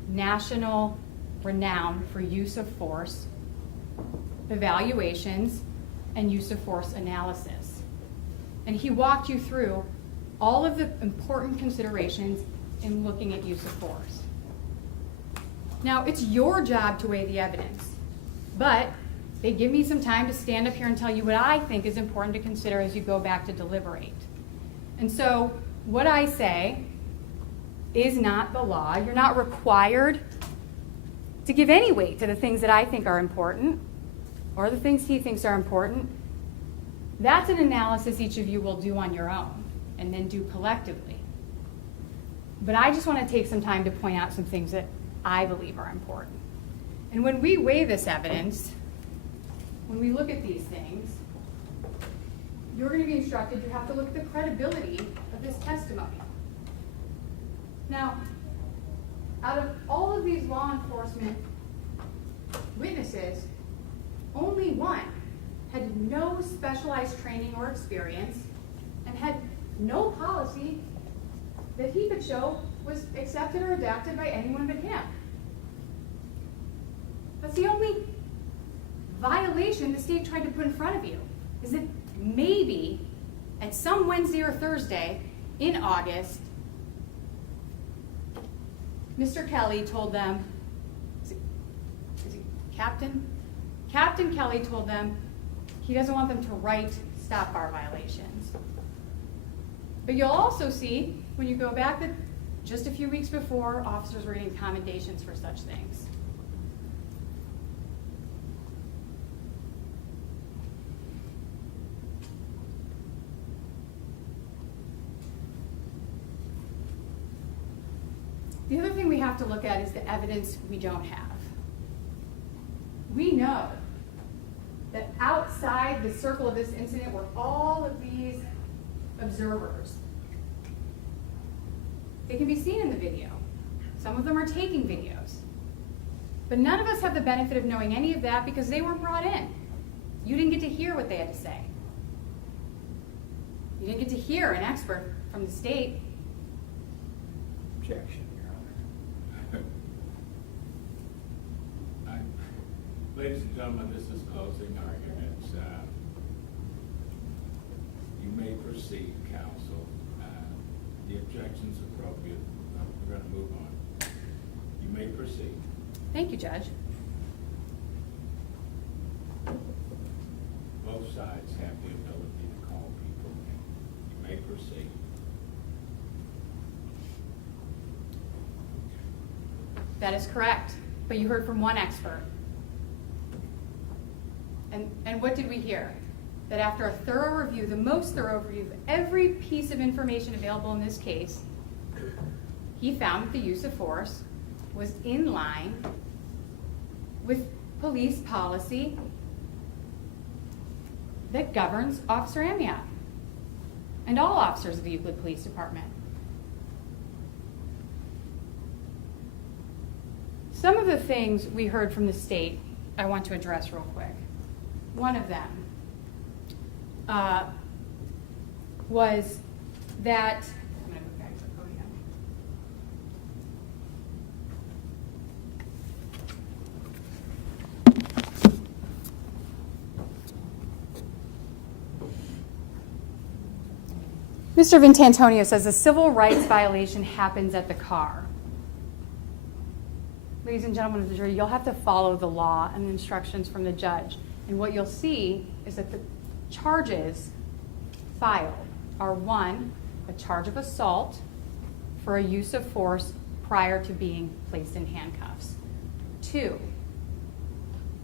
national renown for use of force, evaluations, and use of force analysis. And he walked you through all of the important considerations in looking at use of force. Now, it's your job to weigh the evidence, but they give me some time to stand up here and tell you what I think is important to consider as you go back to deliberate. And so what I say is not the law. You're not required to give any weight to the things that I think are important or the things he thinks are important. That's an analysis each of you will do on your own and then do collectively. But I just want to take some time to point out some things that I believe are important. And when we weigh this evidence, when we look at these things, you're going to be instructed you have to look at the credibility of this testimony. Now, out of all of these law enforcement witnesses, only one had no specialized training or experience and had no policy that he could show was accepted or adapted by anyone but him. That's the only violation the state tried to put in front of you, is that maybe at some Wednesday or Thursday in August, Mr. Kelly told them, is it Captain? Captain Kelly told them he doesn't want them to write stop bar violations. But you'll also see, when you go back, that just a few weeks before, officers were getting commendations for such things. The other thing we have to look at is the evidence we don't have. We know that outside the circle of this incident were all of these observers. They can be seen in the video. Some of them are taking videos. But none of us have the benefit of knowing any of that because they weren't brought in. You didn't get to hear what they had to say. You didn't get to hear an expert from the state. Objection, Your Honor. Ladies and gentlemen, this is closing arguments. You may proceed, counsel. The objection's appropriate. We're going to move on. You may proceed. Thank you, Judge. Both sides have the ability to call people in. You may proceed. That is correct. But you heard from one expert. And what did we hear? That after a thorough review, the most thorough review of every piece of information available in this case, he found that the use of force was in line with police policy that governs Officer Amiott and all officers of the Euclid Police Department. Some of the things we heard from the state I want to address real quick. One of them was that, I'm going to go back Mr. Vitantonio says a civil rights violation happens at the car. Ladies and gentlemen of the jury, you'll have to follow the law and the instructions from the judge. And what you'll see is that the charges filed are 1, a charge of assault for a use of force prior to being placed in handcuffs. 2,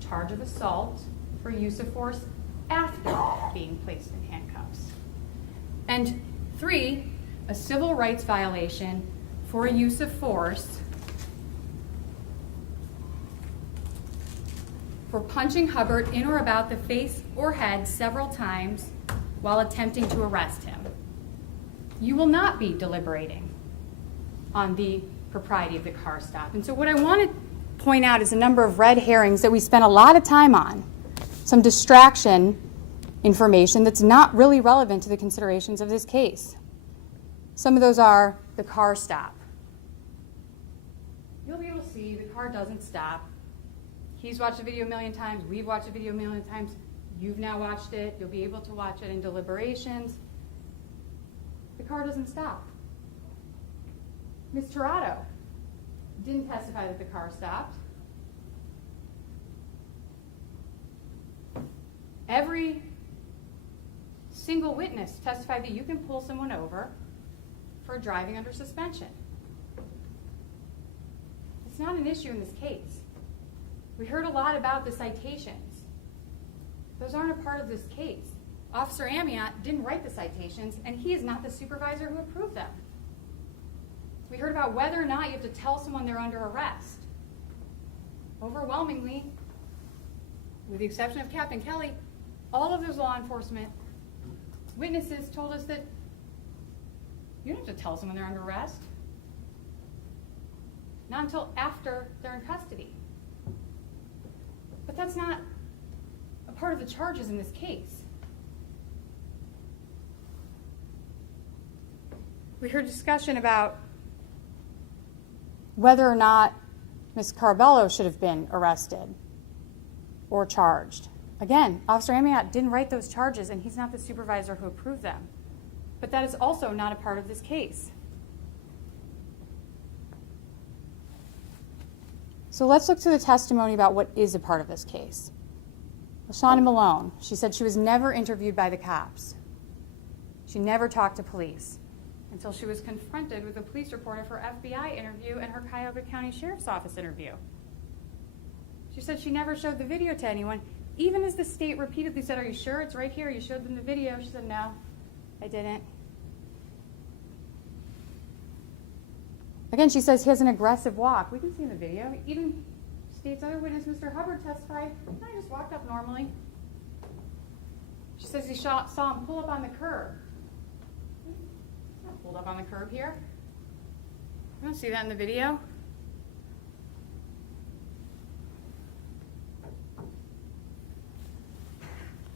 charge of assault for use of force after being placed in handcuffs. And 3, a civil rights violation for a use of force for punching Hubbard in or about the face or head several times while attempting to arrest him. You will not be deliberating on the propriety of the car stop. And so what I want to point out is a number of red herrings that we spent a lot of time on, some distraction information that's not really relevant to the considerations of this case. Some of those are the car stop. You'll be able to see the car doesn't stop. He's watched the video a million times. We've watched the video a million times. You've now watched it. You'll be able to watch it in deliberations. The car doesn't stop. Ms. Tirado didn't testify that the car stopped. Every single witness testified that you can pull someone over for driving under suspension. It's not an issue in this case. We heard a lot about the citations. Those aren't a part of this case. Officer Amiott didn't write the citations, and he is not the supervisor who approved them. We heard about whether or not you have to tell someone they're under arrest. Overwhelmingly, with the exception of Captain Kelly, all of those law enforcement witnesses told us that you don't have to tell someone they're under arrest. Not until after they're in custody. But that's not a part of the charges in this case. We heard discussion about whether or not Ms. Carbello should have been arrested or charged. Again, Officer Amiott didn't write those charges, and he's not the supervisor who approved them. But that is also not a part of this case. So let's look to the testimony about what is a part of this case. LaShawna Malone, she said she was never interviewed by the cops. She never talked to police until she was confronted with a police report of her FBI interview and her Cuyahoga County Sheriff's Office interview. She said she never showed the video to anyone, even as the state repeatedly said, "Are you sure it's right here? You showed them the video." She said, "No, I didn't." Again, she says he has an aggressive walk. We can see in the video. Even state's other witness, Mr. Hubbard, testified, "No, he just walked up normally." She says he saw him pull up on the curb. He's not pulled up on the curb here. You don't see that in the video.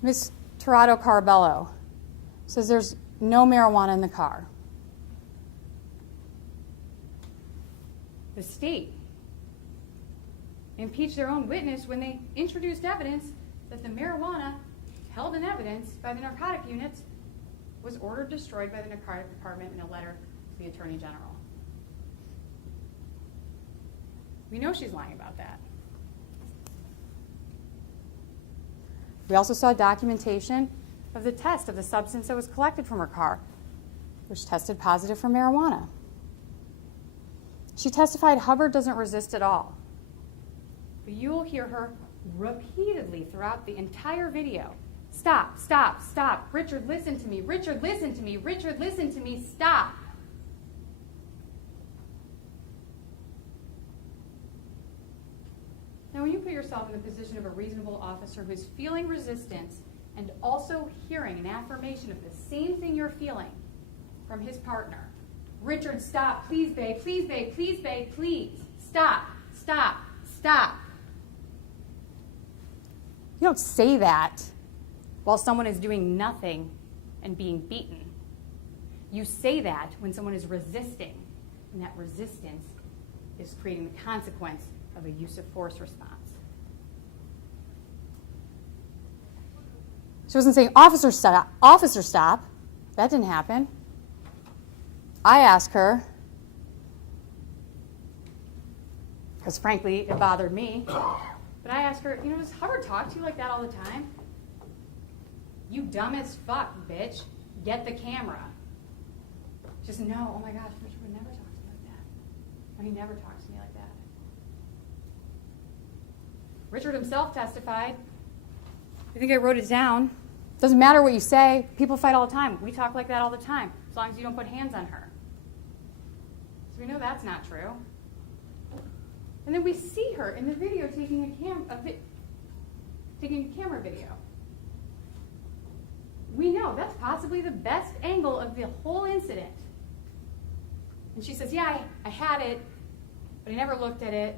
Ms. Tirado Carbello says there's no marijuana in the car. The state impeached their own witness when they introduced evidence that the marijuana held in evidence by the narcotic units was ordered destroyed by the narcotic department in a letter to the Attorney General. We know she's lying about that. We also saw documentation of the test of the substance that was collected from her car, which tested positive for marijuana. She testified Hubbard doesn't resist at all. But you will hear her repeatedly throughout the entire video. "Stop, stop, stop. Richard, listen to me. Richard, listen to me. Richard, listen to me. Stop." Now, when you put yourself in the position of a reasonable officer who is feeling resistance and also hearing an affirmation of the same thing you're feeling from his partner, "Richard, stop. Please, babe. Please, babe. Please, babe. Please. Stop. Stop. Stop." You don't say that while someone is doing nothing and being beaten. You say that when someone is resisting, and that resistance is creating the consequence of a use of force response. She wasn't saying, "Officer, stop. Officer, stop." That didn't happen. I ask her, because frankly, it bothered me, but I ask her, does Hubbard talk to you like that all the time? You dumb as fuck, bitch. Get the camera. She said, no, oh my gosh, Richard would never talk to me like that. Or he never talks to me like that. Richard himself testified. I think I wrote it down. Doesn't matter what you say. People fight all the time. We talk like that all the time, as long as you don't put hands on her. So we know that's not true. And then we see her in the video taking a camera video. We know that's possibly the best angle of the whole incident. And she says, yeah, I had it, but I never looked at it.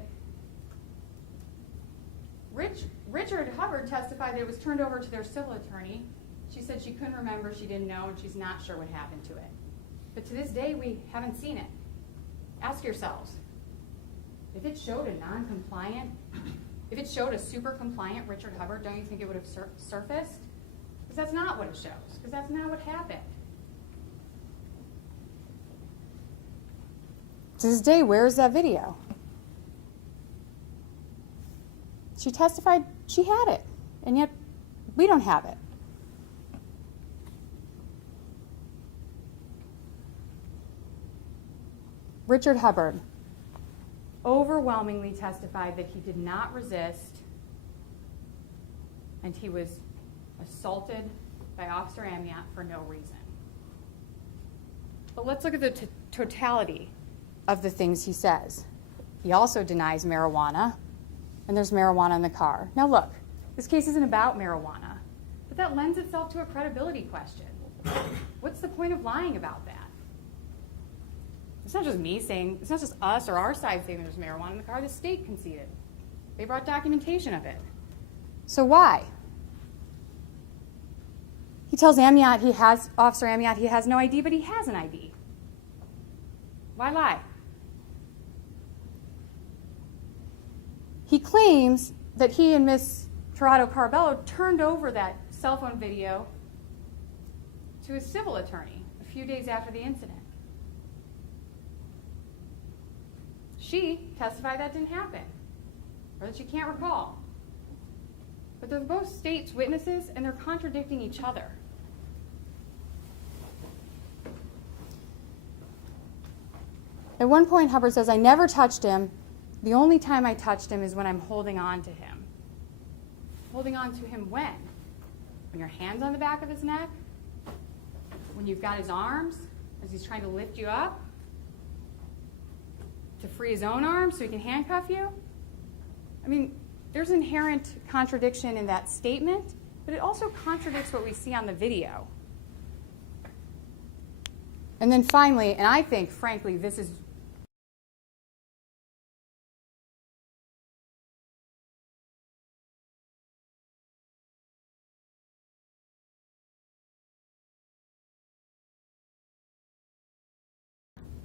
Richard Hubbard testified that it was turned over to their civil attorney. She said she couldn't remember, she didn't know, and she's not sure what happened to it. But to this day, we haven't seen it. Ask yourselves, if it showed a non-compliant, if it showed a super compliant Richard Hubbard, don't you think it would have surfaced? Because that's not what it shows, because that's not what happened. To this day, where is that video? She testified she had it, and yet we don't have it. Richard Hubbard overwhelmingly testified that he did not resist and he was assaulted by Officer Amiott for no reason. But let's look at the totality of the things he says. He also denies marijuana, and there's marijuana in the car. Now look, this case isn't about marijuana, but that lends itself to a credibility question. What's the point of lying about that? It's not just me saying, it's not just us or our side saying there's marijuana in the car, the state conceded. They brought documentation of it. So why? He tells Officer Amiott he has no ID, but he has an ID. Why lie? He claims that he and Miss Tirado Carbello turned over that cell phone video to his civil attorney a few days after the incident. She testified that didn't happen, or that she can't recall. But they're both state's witnesses, and they're contradicting each other. At one point, Hubbard says, I never touched him. The only time I touched him is when I'm holding on to him. Holding on to him when? When your hand's on the back of his neck? When you've got his arms as he's trying to lift you up? To free his own arms so he can handcuff you? I mean, there's inherent contradiction in that statement, but it also contradicts what we see on the video. And then finally, and I think, frankly, this is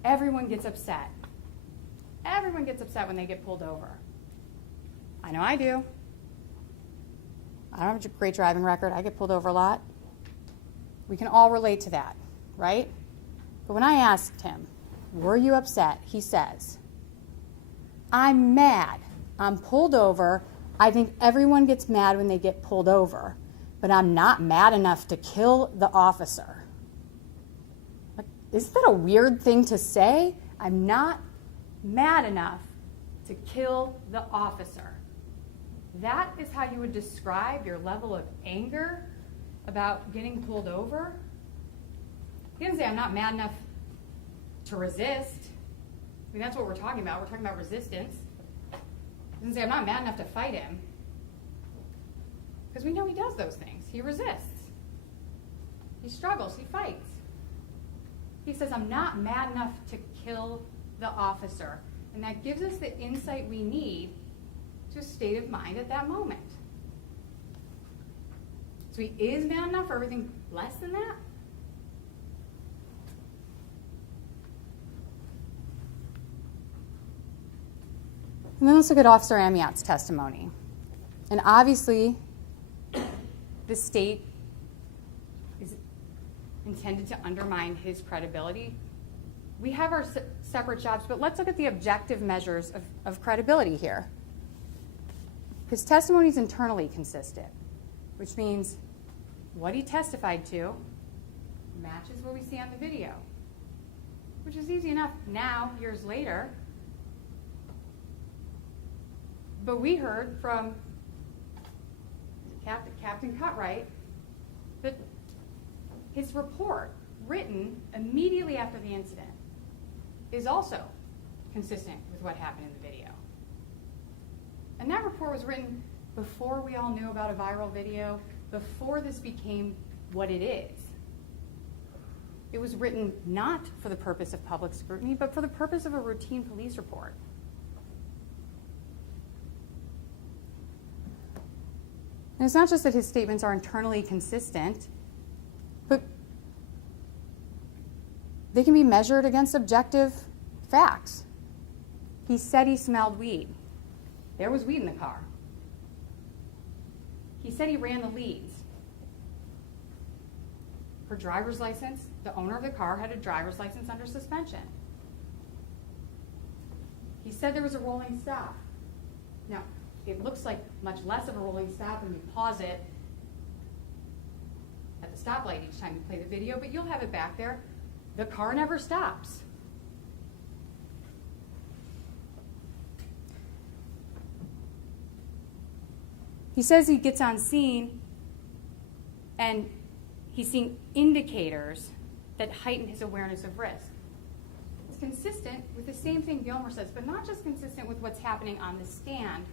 everyone gets upset. Everyone gets upset when they get pulled over. I know I do. I don't have a great driving record. I get pulled over a lot. We can all relate to that, right? But when I asked him, were you upset? He says, I'm mad. I'm pulled over. I think everyone gets mad when they get pulled over, but I'm not mad enough to kill the officer. Like, isn't that a weird thing to say? I'm not mad enough to kill the officer. That is how you would describe your level of anger about getting pulled over? He doesn't say, I'm not mad enough to resist. I mean, that's what we're talking about. We're talking about resistance. He doesn't say, I'm not mad enough to fight him. Because we know he does those things. He resists. He struggles. He fights. He says, I'm not mad enough to kill the officer. And that gives us the insight we need to a state of mind at that moment. So he is mad enough for everything less than that? And then let's look at Officer Amiott's testimony. And obviously, the state is intended to undermine his credibility we have our separate jobs, but let's look at the objective measures of credibility here. His testimony is internally consistent, which means what he testified to matches what we see on the video, which is easy enough now, years later. But we heard from Captain Cutright that his report, written immediately after the incident, is also consistent with what happened in the video. And that report was written before we all knew about a viral video, before this became what it is. It was written not for the purpose of public scrutiny, but for the purpose of a routine police report. And it's not just that his statements are internally consistent, but they can be measured against objective facts. He said he smelled weed. There was weed in the car. He said he ran the leads. For driver's license, the owner of the car had a driver's license under suspension. He said there was a rolling stop. Now, it looks like much less of a rolling stop when you pause it at the stoplight each time you play the video, but you'll have it back there. The car never stops. He says he gets on scene and he's seeing indicators that heighten his awareness of risk. It's consistent with the same thing Gilmer says, but not just consistent with what's happening on the stand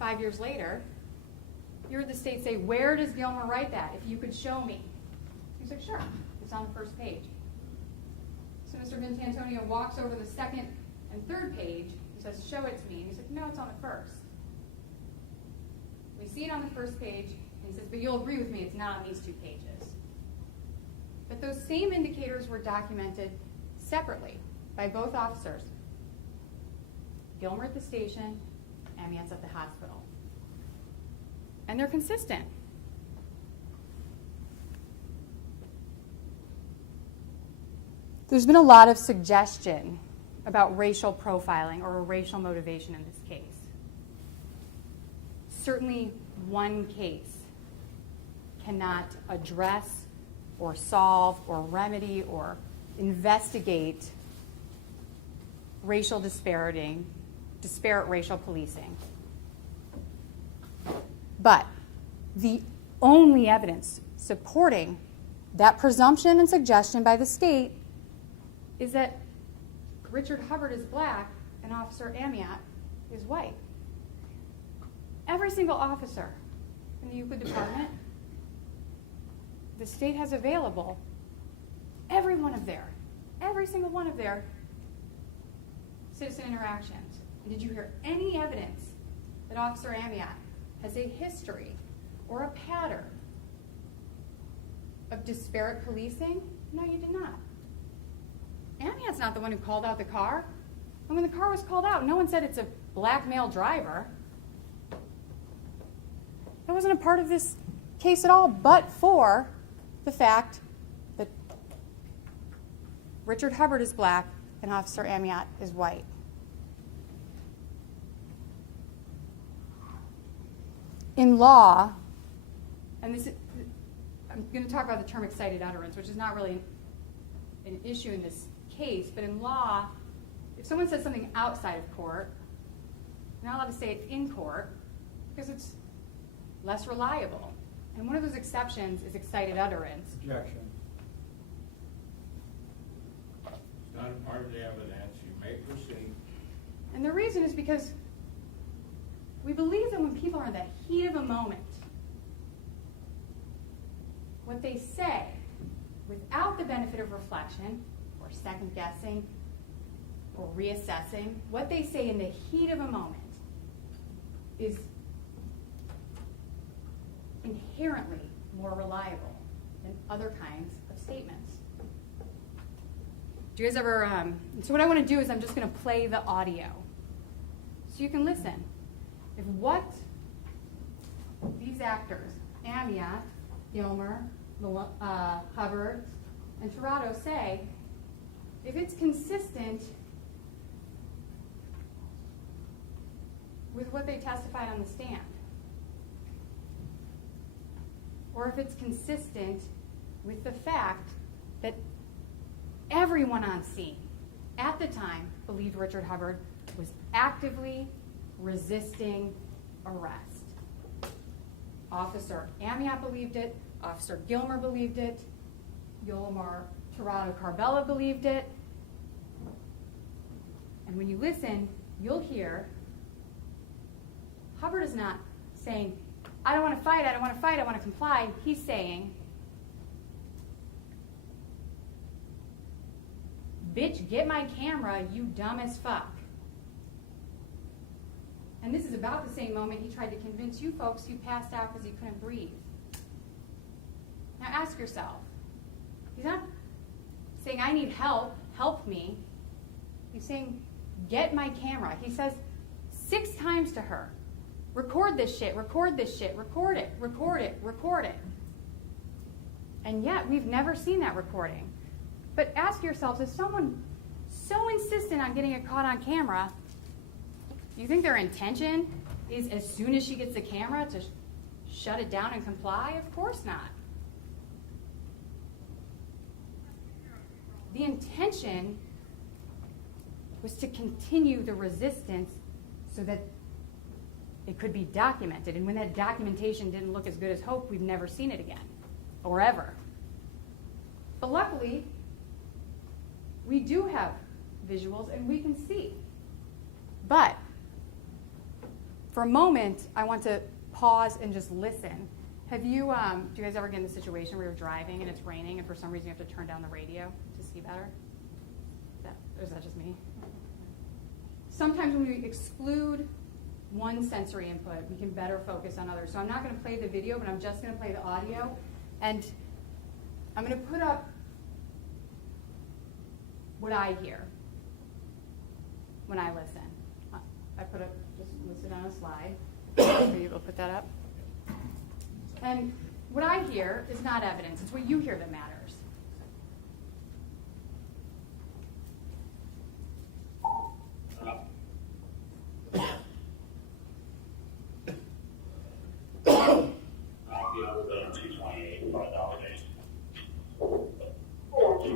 5 years later. You heard the state say, where does Gilmer write that? If you could show me. He's like, sure, it's on the first page. So Mr. Vitantonio walks over the second and third page. He says, show it to me. And he's like, no, it's on the first. We see it on the first page, and he says, but you'll agree with me, it's not on these 2 pages. But those same indicators were documented separately by both officers. Gilmer at the station, Amiott's at the hospital. And they're consistent. There's been a lot of suggestion about racial profiling or racial motivation in this case. Certainly one case cannot address or solve or remedy or investigate racial disparate racial policing. But the only evidence supporting that presumption and suggestion by the state is that Richard Hubbard is black and Officer Amiott is white. Every single officer in the Euclid department, the state has available every single one of their citizen interactions. And did you hear any evidence that Officer Amiott has a history or a pattern of disparate policing? No, you did not. Amiott's not the one who called out the car. And when the car was called out, no one said it's a black male driver. That wasn't a part of this case at all, but for the fact that Richard Hubbard is black and Officer Amiott is white. In law, and I'm going to talk about the term excited utterance, which is not really an issue in this case, but in law, if someone says something outside of court, you're not allowed to say it in court because it's less reliable. And one of those exceptions is excited utterance. Objection. It's not a part of the evidence. You may proceed. And the reason is because we believe that when people are in the heat of a moment, what they say, without the benefit of reflection, or second guessing, or reassessing, what they say in the heat of a moment is inherently more reliable than other kinds of statements. Do you guys ever, so what I want to do is I'm just going to play the audio so you can listen. If what these actors, Amiott, Gilmer, Hubbard, and Tirado say if it's consistent with what they testified on the stand, or if it's consistent with the fact that everyone on scene at the time believed Richard Hubbard was actively resisting arrest. Officer Amiott believed it, Officer Gilmer believed it, Yolamar Tirado Carbella believed it. And when you listen, you'll hear Hubbard is not saying, I don't want to fight, I don't want to fight, I want to comply. He's saying, bitch, get my camera, you dumb as fuck. And this is about the same moment he tried to convince you folks who passed out because he couldn't breathe. Now ask yourself, he's not saying, I need help, help me. He's saying, get my camera. He says 6 times to her, record this shit, record this shit, record it, record it, record it. And yet, we've never seen that recording. But ask yourselves, is someone so insistent on getting it caught on camera, do you think their intention is as soon as she gets the camera to shut it down and comply? Of course not. The intention was to continue the resistance so that it could be documented. And when that documentation didn't look as good as hoped, we've never seen it again, or ever. But luckily, we do have visuals and we can see. But for a moment, I want to pause and just listen. Have you, do you guys ever get in the situation where you're driving and it's raining and for some reason you have to turn down the radio to see better? Or is that just me? Sometimes when we exclude one sensory input, we can better focus on others. So I'm not going to play the video, but I'm just going to play the audio. And I'm going to put up what I hear when I listen. I put up, just listed on a slide. Are you able to put that up? And what I hear is not evidence. It's what you hear that matters.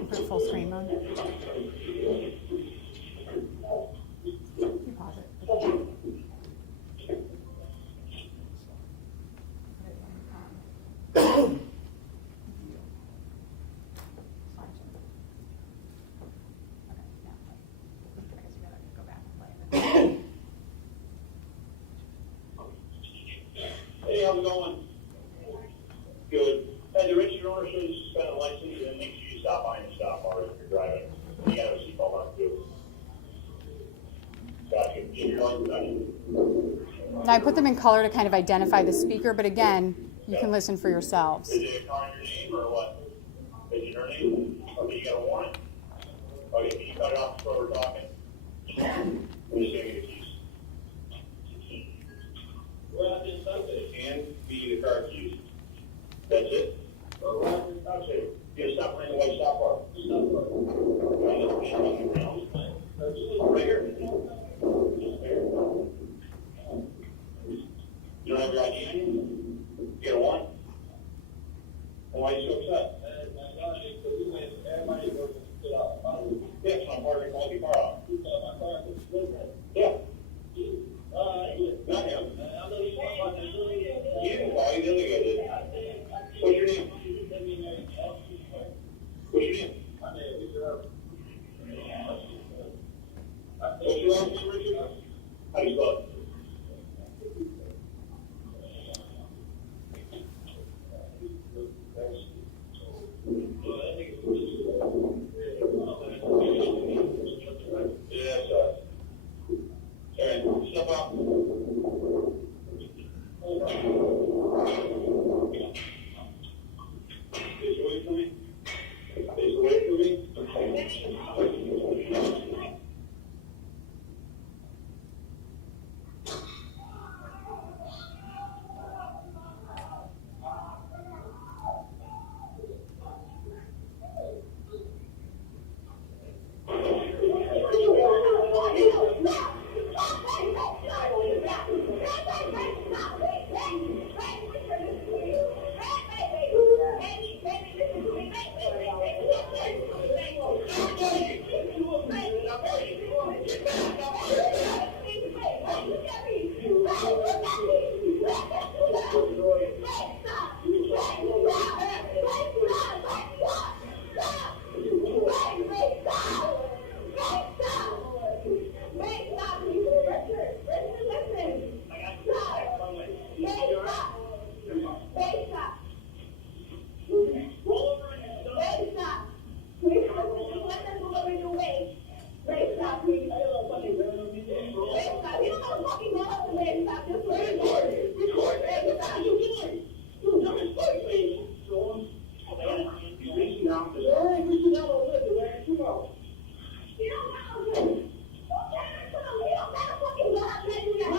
Put full screen mode. You pause it. Hey, how's it going? Good. Hey, the registered owner shows you suspend a license, and make sure you stop by and stop bar if you're driving. You gotta have a seatbelt on too. Gotcha. Keep your license on. Now I put them in color to kind of identify the speaker, but again, you can listen for yourselves. Is it a car in your name or what? Is it your name? Okay, you got a warrant? Okay, can you cut it off before we're talking? I'm just gonna get a keys. And be the car keys. That's it. That's it. Yeah, stop running away, stop bar. Stop bar. Right here. You don't have your ID on you? You get a warrant? Well, why are you so upset? Yeah, so I'm parking my car off. Yeah. Not him. You didn't call, you delegated. What's your name? What's your name? What's your last name, Richard? How do you spell it? Yes, sir. Alright, step out. Face away from me. Face away from me. stop me. I don't fucking know. You don't know fucking know. Man, stop this. Record, man. What are you doing? You dumb as fuck, man. You reaching out. Yeah, reaching out on this, man. Come on. You don't know. Don't you don't gotta fucking go out there. You got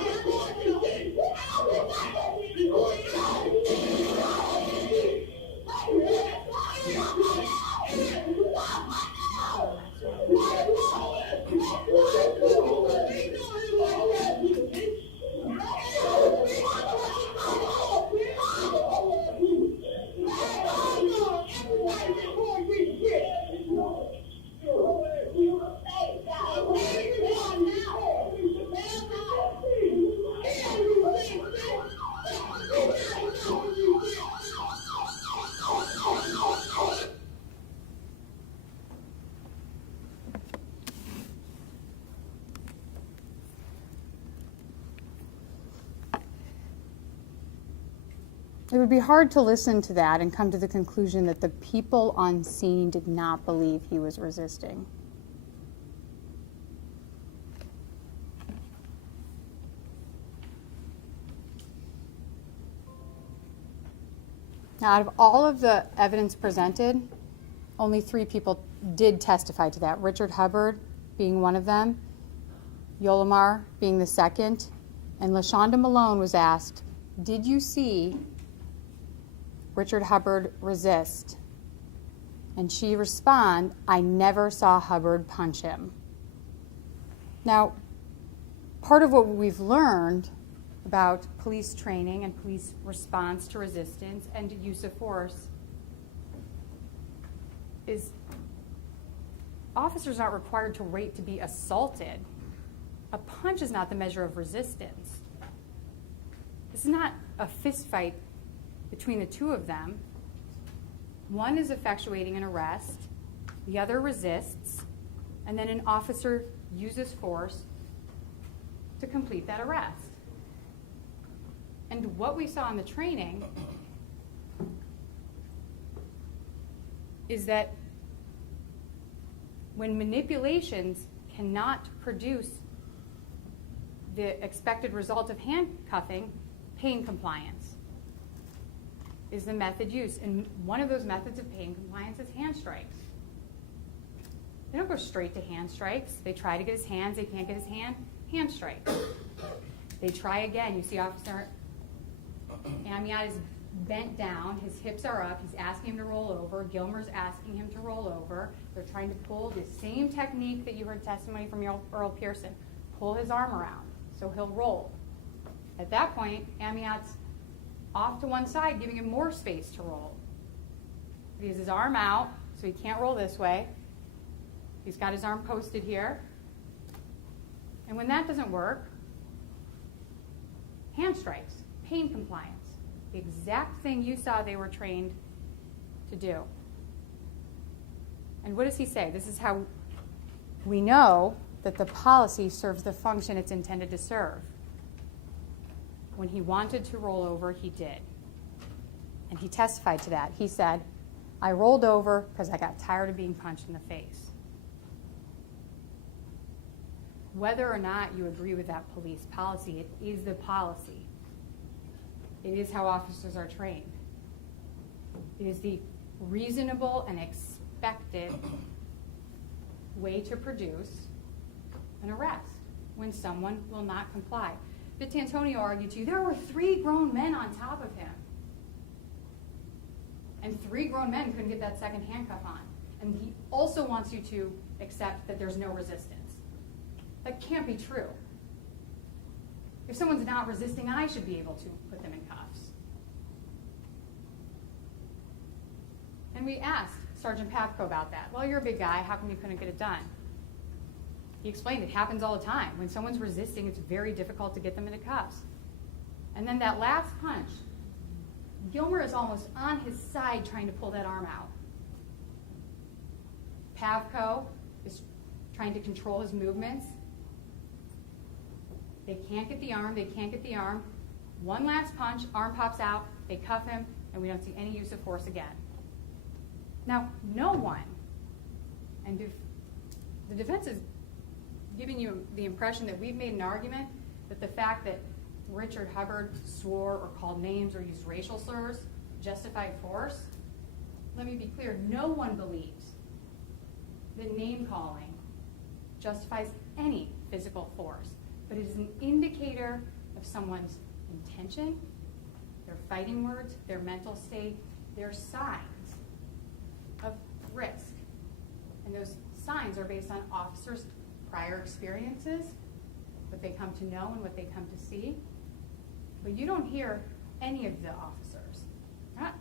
It would be hard to listen to that and come to the conclusion that the people on scene did not believe he was resisting. Now, out of all of the evidence presented, only 3 people did testify to that. Richard Hubbard being one of them, Yolamar being the second, and LaShonda Malone was asked, "Did you see Richard Hubbard resist?" And she responded, "I never saw Hubbard punch him." Now, part of what we've learned about police training and police response to resistance and use of force is officers aren't required to wait to be assaulted. A punch is not the measure of resistance. This is not a fist fight between the two of them. One is effectuating an arrest, the other resists, and then an officer uses force to complete that arrest. And what we saw in the training is that when manipulations cannot produce the expected result of handcuffing, pain compliance is the method used. And one of those methods of pain compliance is hand strikes. They don't go straight to hand strikes. They try to get his hands. They can't get his hand strike. They try again. You see Officer Amiott is bent down. His hips are up. He's asking him to roll over. Gilmer's asking him to roll over. They're trying to pull the same technique that you heard testimony from Earl Pearson. Pull his arm around so he'll roll. At that point, Amiott's off to one side, giving him more space to roll. He has his arm out, so he can't roll this way. He's got his arm posted here. And when that doesn't work, hand strikes, pain compliance, the exact thing you saw they were trained to do. And what does he say? This is how we know that the policy serves the function it's intended to serve. When he wanted to roll over, he did. And he testified to that. He said, "I rolled over because I got tired of being punched in the face." Whether or not you agree with that police policy, it is the policy. It is how officers are trained. It is the reasonable and expected way to produce an arrest when someone will not comply. Vitantonio argued to you, there were 3 grown men on top of him. And 3 grown men couldn't get that second handcuff on. And he also wants you to accept that there's no resistance. That can't be true. If someone's not resisting, I should be able to put them in cuffs. And we asked Sergeant Pavko about that. Well, you're a big guy. How come you couldn't get it done? He explained it happens all the time. When someone's resisting, it's very difficult to get them into cuffs. And then that last punch, Gilmer is almost on his side trying to pull that arm out. Pavko is trying to control his movements. They can't get the arm. They can't get the arm. One last punch, arm pops out, they cuff him, and we don't see any use of force again. Now, no one, and if the defense is giving you the impression that we've made an argument that the fact that Richard Hubbard swore or called names or used racial slurs justified force. Let me be clear, no one believes that name calling justifies any physical force, but it is an indicator of someone's intention, their fighting words, their mental state, their signs of risk. And those signs are based on officers' prior experiences, what they come to know and what they come to see. But you don't hear any of the officers. They're not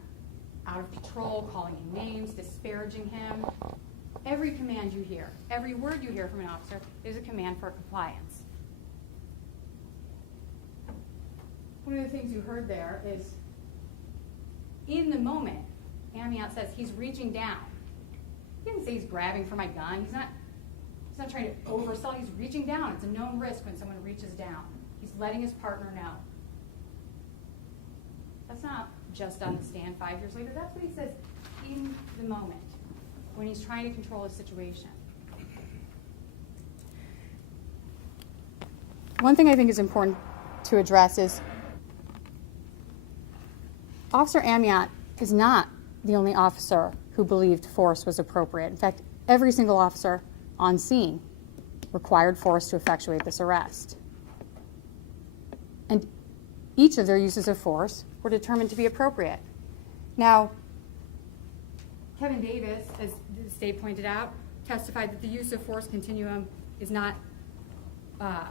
out of control, calling him names, disparaging him. Every command you hear, every word you hear from an officer is a command for compliance. One of the things you heard there is, in the moment, Amiott says he's reaching down. He didn't say he's grabbing for my gun. He's not trying to oversell. He's reaching down. It's a known risk when someone reaches down. He's letting his partner know. That's not just on the stand 5 years later. That's what he says in the moment when he's trying to control a situation. One thing I think is important to address is Officer Amiott is not the only officer who believed force was appropriate. In fact, every single officer on scene required force to effectuate this arrest. And each of their uses of force were determined to be appropriate. Now, Kevin Davis, as the state pointed out, testified that the use of force continuum is not the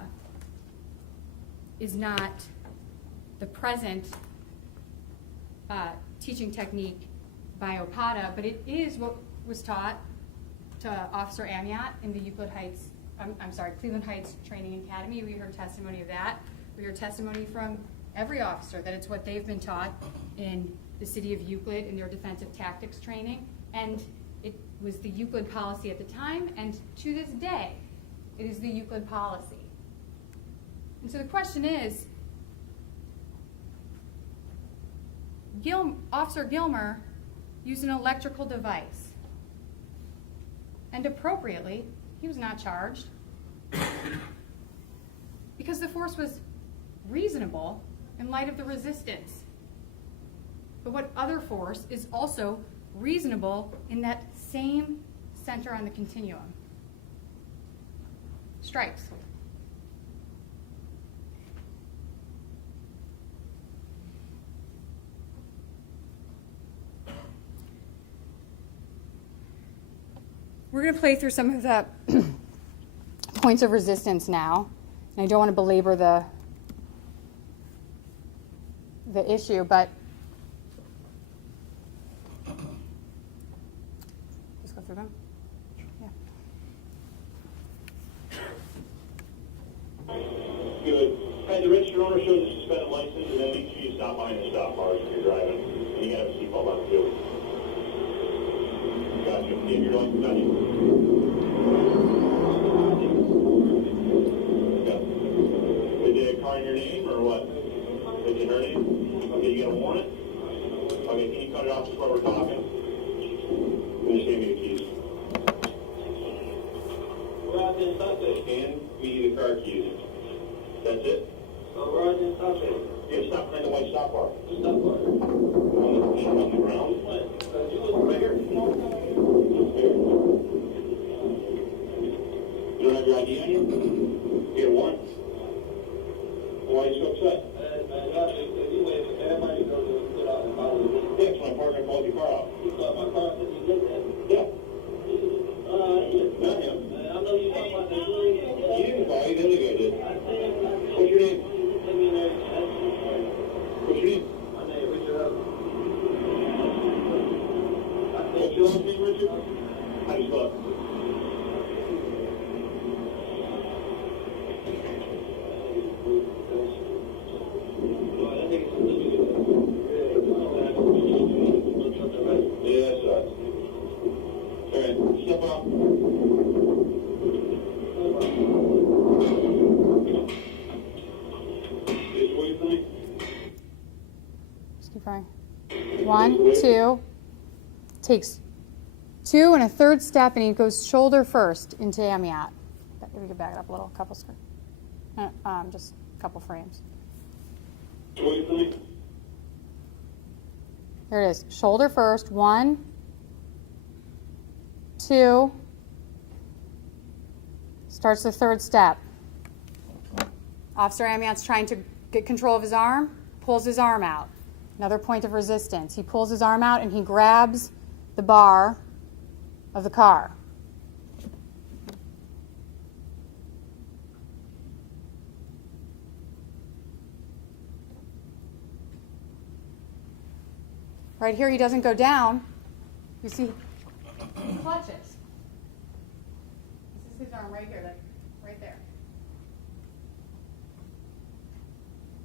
present teaching technique by Opata, but it is what was taught to Officer Amiott in the Cleveland Heights Training Academy. We heard testimony of that. We heard testimony from every officer that it's what they've been taught in the city of Euclid in their defensive tactics training. And it was the Euclid policy at the time, and to this day, it is the Euclid policy. And so the question is, Officer Gilmer used an electrical device, and appropriately, he was not charged because the force was reasonable in light of the resistance. But what other force is also reasonable in that same center on the continuum? Strikes. We're going to play through some of the points of resistance now. And I don't want to belabor the issue, but just go through them. Yeah. Good. Hey, the registered owner shows a suspended license, and then make sure you stop behind the stop bars if you're driving. And you gotta have a seatbelt on too. Got you. Keep your license on you. Is the car in your name or what? Is it in her name? Okay, you got a warrant? Okay, can you cut it off just while we're talking? And just give me the keys. And me the car keys. That's it? Where I just stopped at? Yeah, stop behind the white stop bar. Stop bar. On the ground? You was right here. You don't have your ID on you? You get a warrant? Why are you so upset? Everybody knows what put out and follow the Yeah, it's my partner called your car off. my car said you did that. Yeah. Not him. I know you talking about the He didn't call you, the other guy did. What's your name? What's your name? My name is Richard Hubbard. What's your last name, Richard? How do you spell it? Yeah, that sucks. All right, step up. Just wait for me. Just keep going. 1, 2. Takes 2 and a third step, and he goes shoulder first into Amiott. Maybe we could back it up a little, couple square. Just a couple frames. Here it is. Shoulder first. 1, 2. Starts the third step. Officer Amiott's trying to get control of his arm, pulls his arm out. Another point of resistance. He pulls his arm out and he grabs the bar of the car. Right here, he doesn't go down. You see, he clutches. This is his arm right here, right there.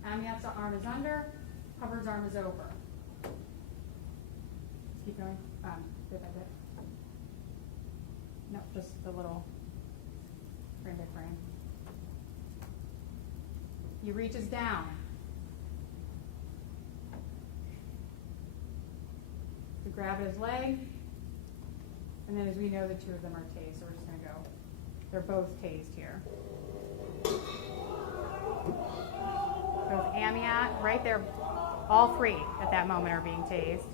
Amiott's arm is under, Hubbard's arm is over. Keep going, bit by bit. No, just the little frame by frame. He reaches down. We grab his leg, and then as we know, the two of them are tased, so we're just going to go. They're both tased here. Both Amiott, right there, all three at that moment are being tased.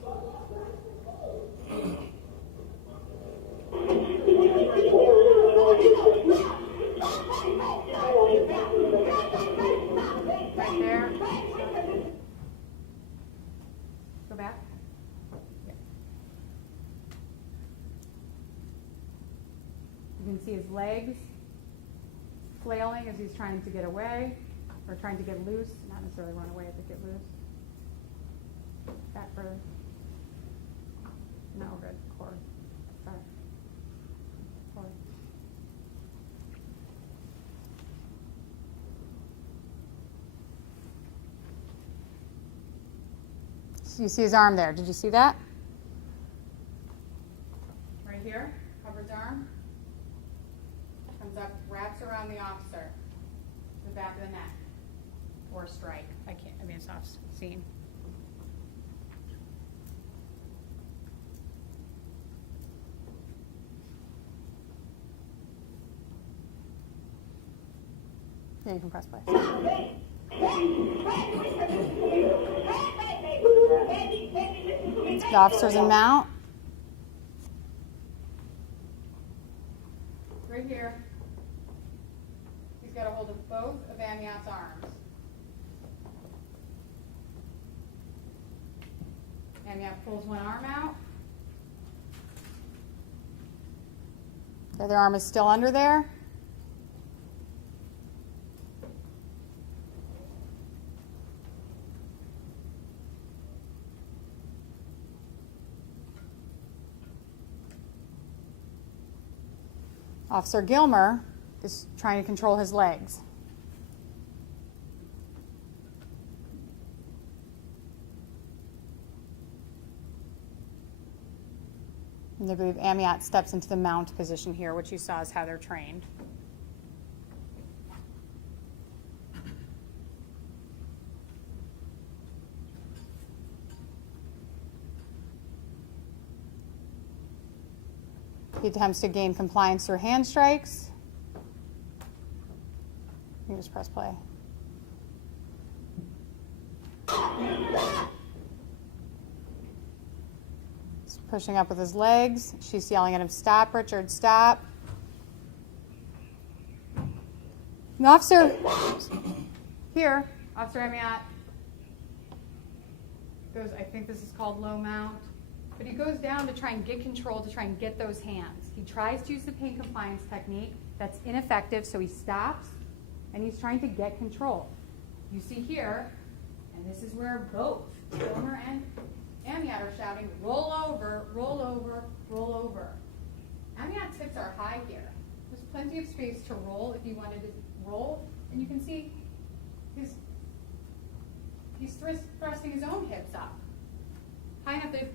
Right there. Go back. You can see his legs flailing as he's trying to get away, or trying to get loose, not necessarily run away, but get loose. Back further. No, good. Cord. Sorry. Cord. So you see his arm there. Did you see that? Right here, Hubbard's arm. Comes up, wraps around the officer, the back of the neck, or strike. It's off scene. Yeah, you can press play. The officer's in mount. Right here. He's got a hold of both of Amiott's arms. Amiott pulls one arm out. The other arm is still under there. Officer Gilmer is trying to control his legs. And I believe Amiott steps into the mount position here, which you saw is how they're trained. He attempts to gain compliance through hand strikes. You can just press play. He's pushing up with his legs. She's yelling at him, "Stop, Richard, stop." The officer, here, Officer Amiott, goes, I think this is called low mount. But he goes down to try and get control, to try and get those hands. He tries to use the pain compliance technique. That's ineffective, so he stops, and he's trying to get control. You see here, and this is where both Gilmer and Amiott are shouting, "Roll over, roll over, roll over." Amiott's hips are high here. There's plenty of space to roll if you wanted to roll, and you can see he's thrusting his own hips up. High enough that if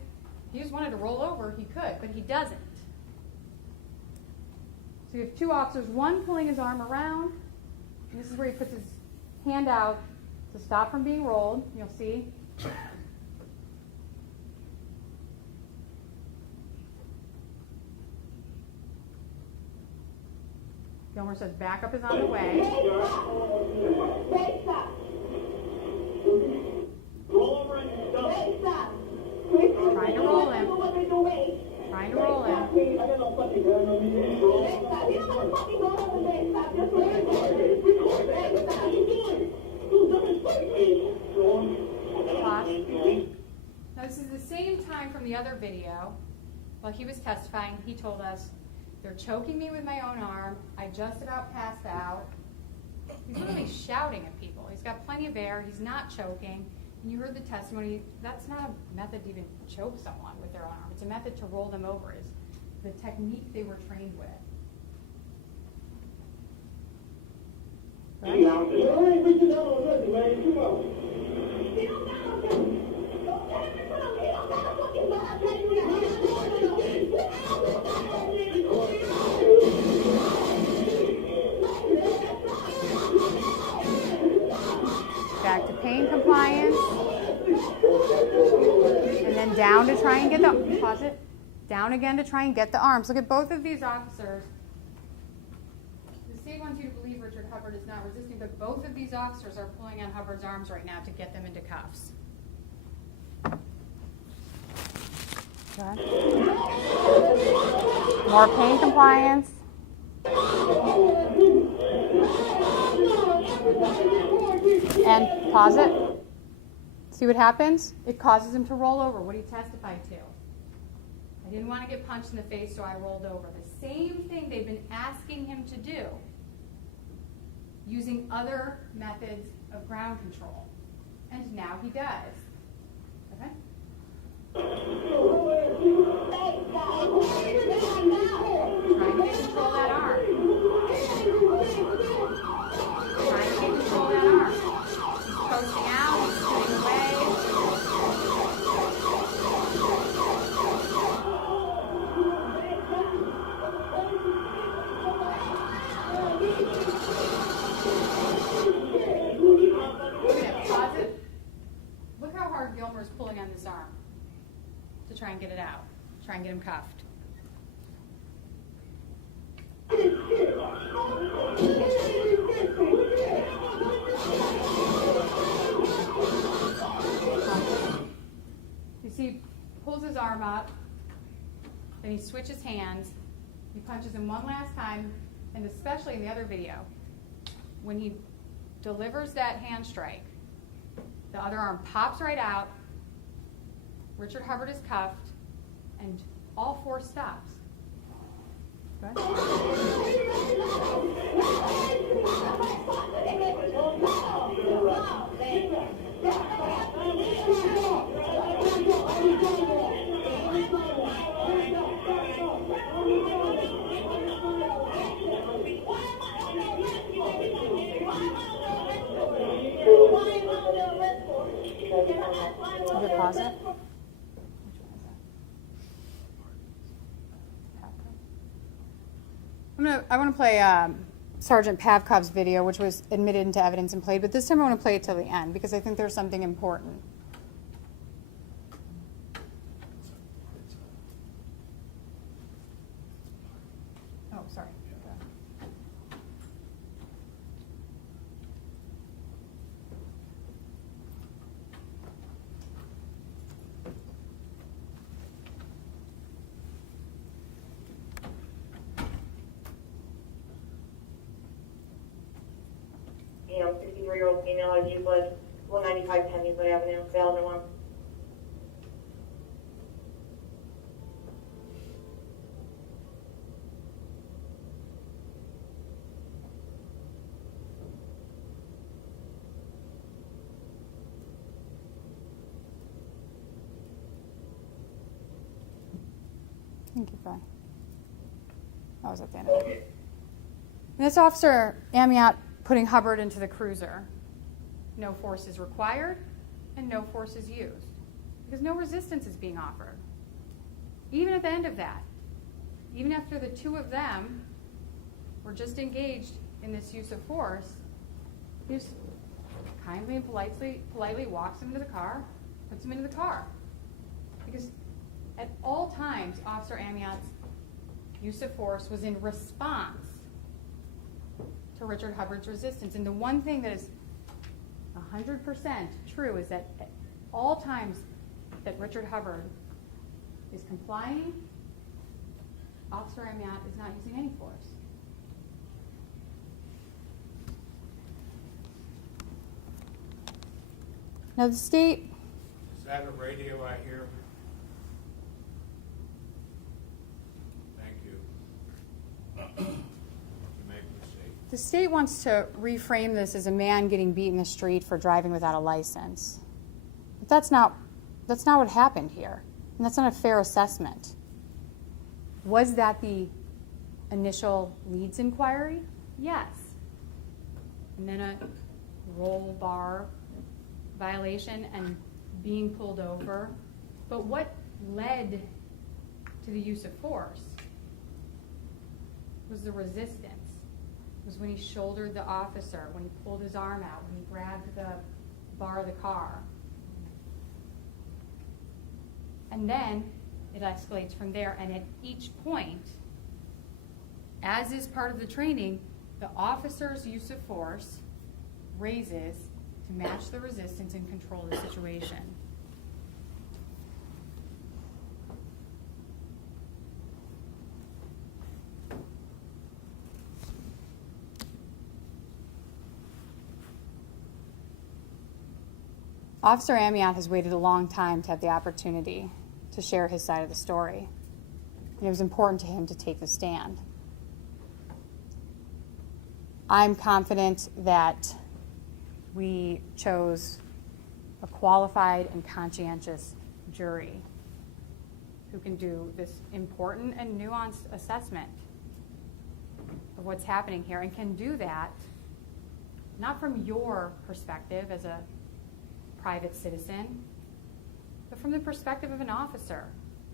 he just wanted to roll over, he could, but he doesn't. So you have two officers, one pulling his arm around, and this is where he puts his hand out to stop from being rolled. You'll see. Gilmer says backup is on the way. Roll over and stop. Trying to roll him. Trying to roll him. I got no fucking gun on me. Roll. Pause. Now this is the same time from the other video. While he was testifying, he told us, they're choking me with my own arm. I just about passed out. He's literally shouting at people. He's got plenty of air. He's not choking. And you heard the testimony. That's not a method to even choke someone with their own arm. It's a method to roll them over. Is the technique they were trained with. You ain't reaching out on nothing, man. Come on. Back to pain compliance. And then down to try and get the, pause it, down again to try and get the arms. Look at both of these officers. The state wants you to believe Richard Hubbard is not resisting, but both of these officers are pulling on Hubbard's arms right now to get them into cuffs. Okay. More pain compliance. And pause it. See what happens? It causes him to roll over. What he testified to. I didn't want to get punched in the face, so I rolled over. The same thing they've been asking him to do, using other methods of ground control. And now he does. Okay? Trying to control that arm. Trying to control that arm. He's coasting out, he's pulling away. Look at it, pause it. Look how hard Gilmer's pulling on this arm to try and get it out, try and get him cuffed. You see, he pulls his arm up, then he switches hands, he punches him one last time, and especially in the other video, when he delivers that hand strike, the other arm pops right out, Richard Hubbard is cuffed, and all four stops. Go ahead. Is it pause it? I want to play Sergeant Pavkov's video, which was admitted into evidence and played, but this time I want to play it till the end because I think there's something important. Oh, sorry. You know, 63-year-old female out of Euclid, 195 10 Euclid Avenue, Belgium 1. Thank you, Fry. That was at the end of it. And this officer, Amiott, putting Hubbard into the cruiser. No force is required and no force is used because no resistance is being offered. Even at the end of that, even after the two of them were just engaged in this use of force, he just kindly and politely walks him to the car, puts him into the car. Because at all times, Officer Amiott's use of force was in response to Richard Hubbard's resistance. And the one thing that is 100% true is that at all times that Richard Hubbard is complying, Officer Amiott is not using any force. Now the state, Is that a radio I hear? Thank you. You may proceed. the state wants to reframe this as a man getting beat in the street for driving without a license. But that's not what happened here. And that's not a fair assessment. Was that the initial Leeds inquiry? Yes. And then a roll bar violation and being pulled over. But what led to the use of force was the resistance. It was when he shouldered the officer, when he pulled his arm out, when he grabbed the bar of the car. And then it escalates from there, and at each point, as is part of the training, the officer's use of force raises to match the resistance and control the situation. Officer Amiott has waited a long time to have the opportunity to share his side of the story, and it was important to him to take the stand. I'm confident that we chose a qualified and conscientious jury who can do this important and nuanced assessment of what's happening here, and can do that not from your perspective as a private citizen, but from the perspective of an officer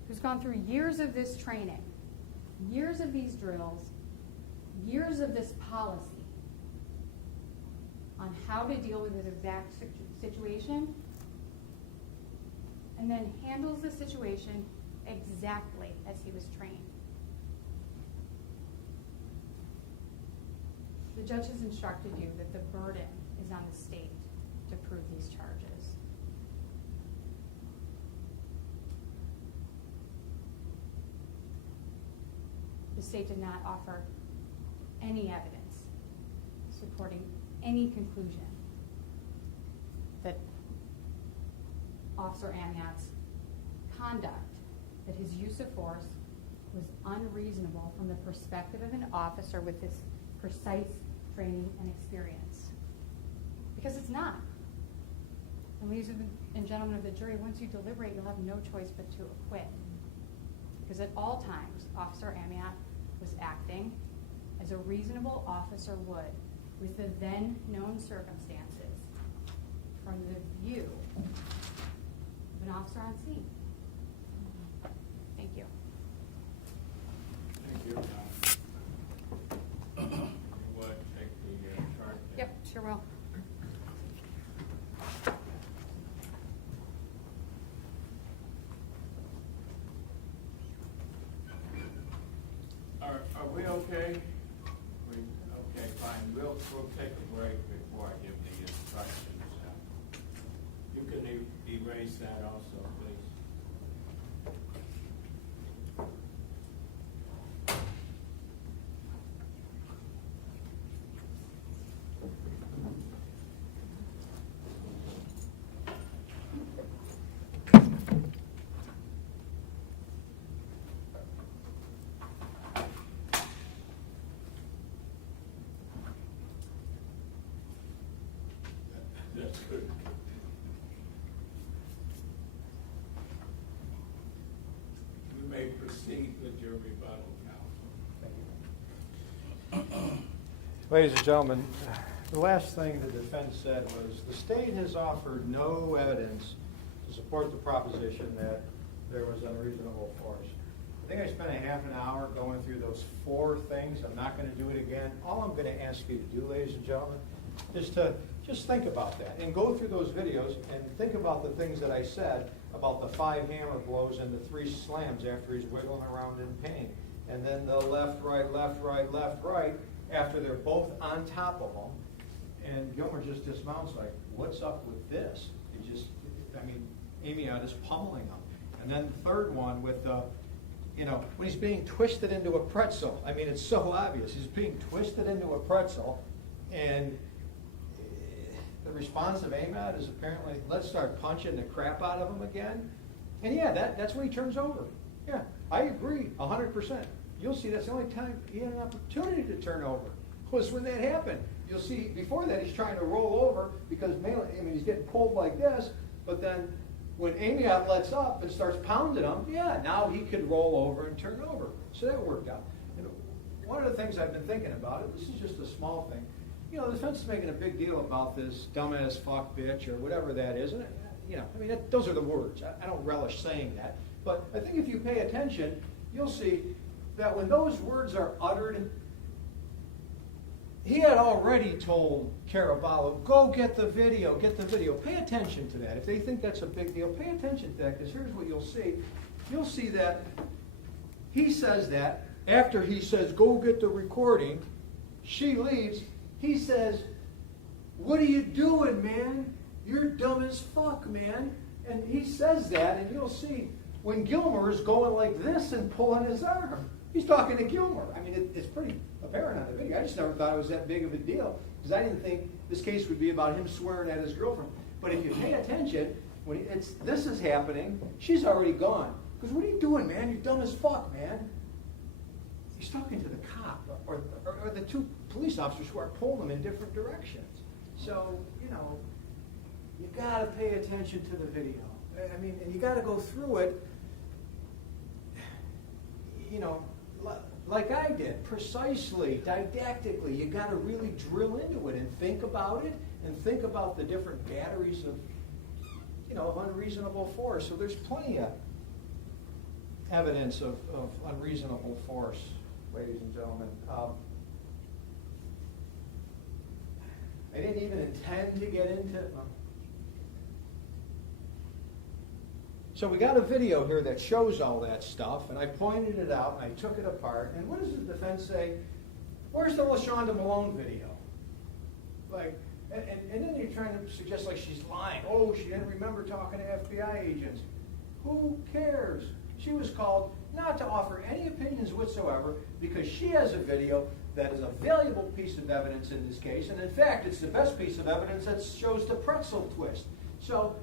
who's gone through years of this training, years of these drills, years of this policy on how to deal with this exact situation, and then handles the situation exactly as he was trained. The judge has instructed you that the burden is on the state to prove these charges. The state did not offer any evidence supporting any conclusion that Officer Amiott's conduct, that his use of force was unreasonable from the perspective of an officer with this precise training and experience. Because it's not. And ladies and gentlemen of the jury, once you deliberate, you'll have no choice but to acquit. Because at all times, Officer Amiott was acting as a reasonable officer would with the then known circumstances from the view of an officer on scene. Thank you. Thank you. You would take the charge? Yep, sure will. Are we okay? Okay, fine. We'll take a break before I give the instructions. You can erase that also, please. That's good. You may proceed with your rebuttal, counsel. Ladies and gentlemen, the last thing the defense said was the state has offered no evidence to support the proposition that there was unreasonable force. I think I spent a half an hour going through those 4 things. I'm not going to do it again. All I'm going to ask you to do, ladies and gentlemen, is to just think about that and go through those videos and think about the things that I said about the 5 hammer blows and the 3 slams after he's wiggling around in pain. And then the left, right, left, right, left, right. after they're both on top of him, and Gilmer just dismounts like, what's up with this? He just, I mean, Amiott is pummeling him. And then the third one with the, when he's being twisted into a pretzel. I mean, it's so obvious. He's being twisted into a pretzel, and the response of Amiott is apparently, let's start punching the crap out of him again. And yeah, that's when he turns over. Yeah, I agree, 100%. You'll see that's the only time he had an opportunity to turn over, was when that happened. You'll see, before that, he's trying to roll over because he's getting pulled like this, but then when Amiott lets up and starts pounding him, yeah, now he could roll over and turn over. So that worked out. And one of the things I've been thinking about, it, this is just a small thing, the defense is making a big deal about this dumbass fuck bitch or whatever that is, and those are the words. I don't relish saying that, but I think if you pay attention, you'll see that when those words are uttered, he had already told Caraballo, go get the video, Pay attention to that. If they think that's a big deal, pay attention to that, because here's what you'll see. You'll see that he says that after he says, go get the recording, she leaves, he says, what are you doing, man? You're dumb as fuck, man. And he says that, and you'll see when Gilmer is going like this and pulling his arm. He's talking to Gilmer. I mean, it's pretty apparent on the video. I just never thought it was that big of a deal, because I didn't think this case would be about him swearing at his girlfriend. But if you pay attention, when this is happening, she's already gone. Because what are you doing, man? You're dumb as fuck, man. He's talking to the cop or the two police officers who are pulling him in different directions. So, you got to pay attention to the video. I mean, and you got to go through it, like I did, precisely, didactically. You got to really drill into it and think about it, and think about the different batteries of, of unreasonable force. So there's plenty of evidence of unreasonable force, ladies and gentlemen. I didn't even intend to get into it. So we got a video here that shows all that stuff, and I pointed it out, and I took it apart, and what does the defense say? Where's the LaShonda Malone video? And then you're trying to suggest like she's lying. Oh, she didn't remember talking to FBI agents. Who cares? She was called not to offer any opinions whatsoever because she has a video that is a valuable piece of evidence in this case, and in fact, it's the best piece of evidence that shows the pretzel twist. So,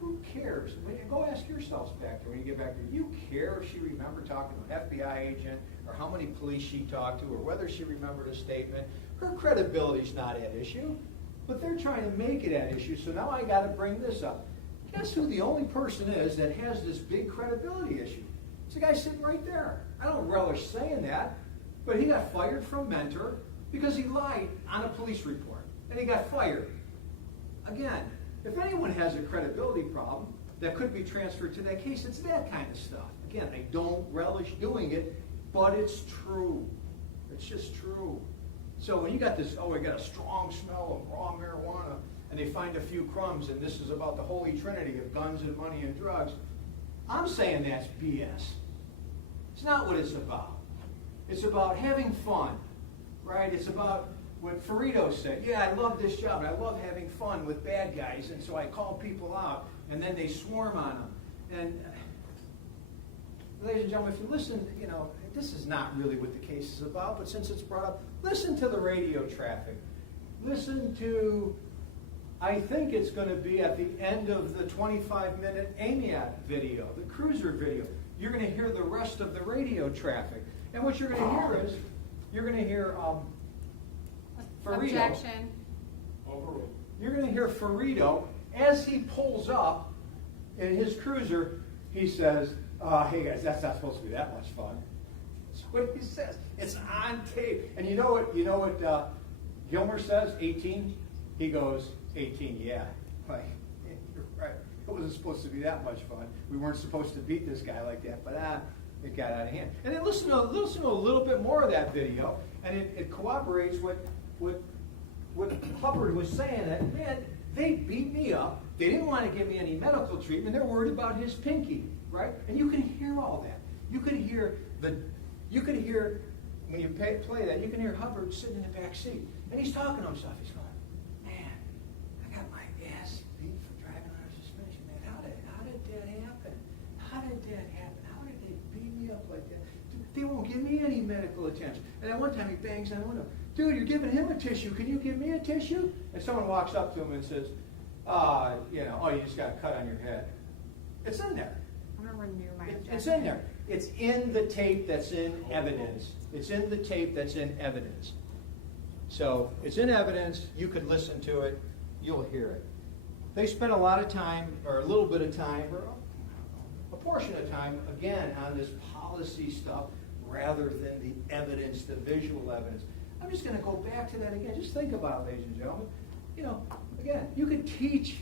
who cares? Go ask yourselves back there when you get back there. You care if she remembered talking to an FBI agent, or how many police she talked to, or whether she remembered a statement. Her credibility's not at issue, but they're trying to make it at issue, so now I got to bring this up. Guess who the only person is that has this big credibility issue? It's the guy sitting right there. I don't relish saying that, but he got fired from Mentor because he lied on a police report, and he got fired. Again, if anyone has a credibility problem that could be transferred to that case, it's that kind of stuff. Again, I don't relish doing it, but it's true. It's just true. So when you got this, we got a strong smell of raw marijuana, and they find a few crumbs, and this is about the holy trinity of guns and money and drugs, I'm saying that's BS. It's not what it's about. It's about having fun, right? It's about what Ferrito said. Yeah, I love this job, and I love having fun with bad guys, and so I call people out, and then they swarm on them. And ladies and gentlemen, if you listen, this is not really what the case is about, but since it's brought up, listen to the radio traffic. Listen to, I think it's going to be at the end of the 25-minute Amiott video, the cruiser video. You're going to hear the rest of the radio traffic. And what you're going to hear is, you're going to hear Ferrito. Objection. Overruled. You're going to hear Ferrito, as he pulls up in his cruiser, he says, hey guys, that's not supposed to be that much fun. That's what he says. It's on tape. And you know what Gilmer says, 18? He goes, 18, yeah. Like, you're right. It wasn't supposed to be that much fun. We weren't supposed to beat this guy like that, but it got out of hand. And then listen to a little bit more of that video, and it corroborates what Hubbard was saying, that, man, they beat me up. They didn't want to give me any medical treatment. They're worried about his pinky, right? And you can hear all that. You could hear when you play that, you can hear Hubbard sitting in the back seat, and he's talking to himself. He's going, man, I got my ass beat for driving under suspension, man. How did that happen? How did that happen? How did they beat me up like that? They won't give me any medical attention. And at one time he bangs on the window. Dude, you're giving him a tissue. Can you give me a tissue? And someone walks up to him and says, you just got a cut on your head. It's in there. I'm gonna renew my objection. It's in there. It's in the tape that's in evidence. It's in the tape that's in evidence. So it's in evidence. You could listen to it. You'll hear it. They spent a lot of time, or a little bit of time, or a portion of time, again, on this policy stuff rather than the evidence, the visual evidence. I'm just going to go back to that again. Just think about it, ladies and gentlemen. Again, you could teach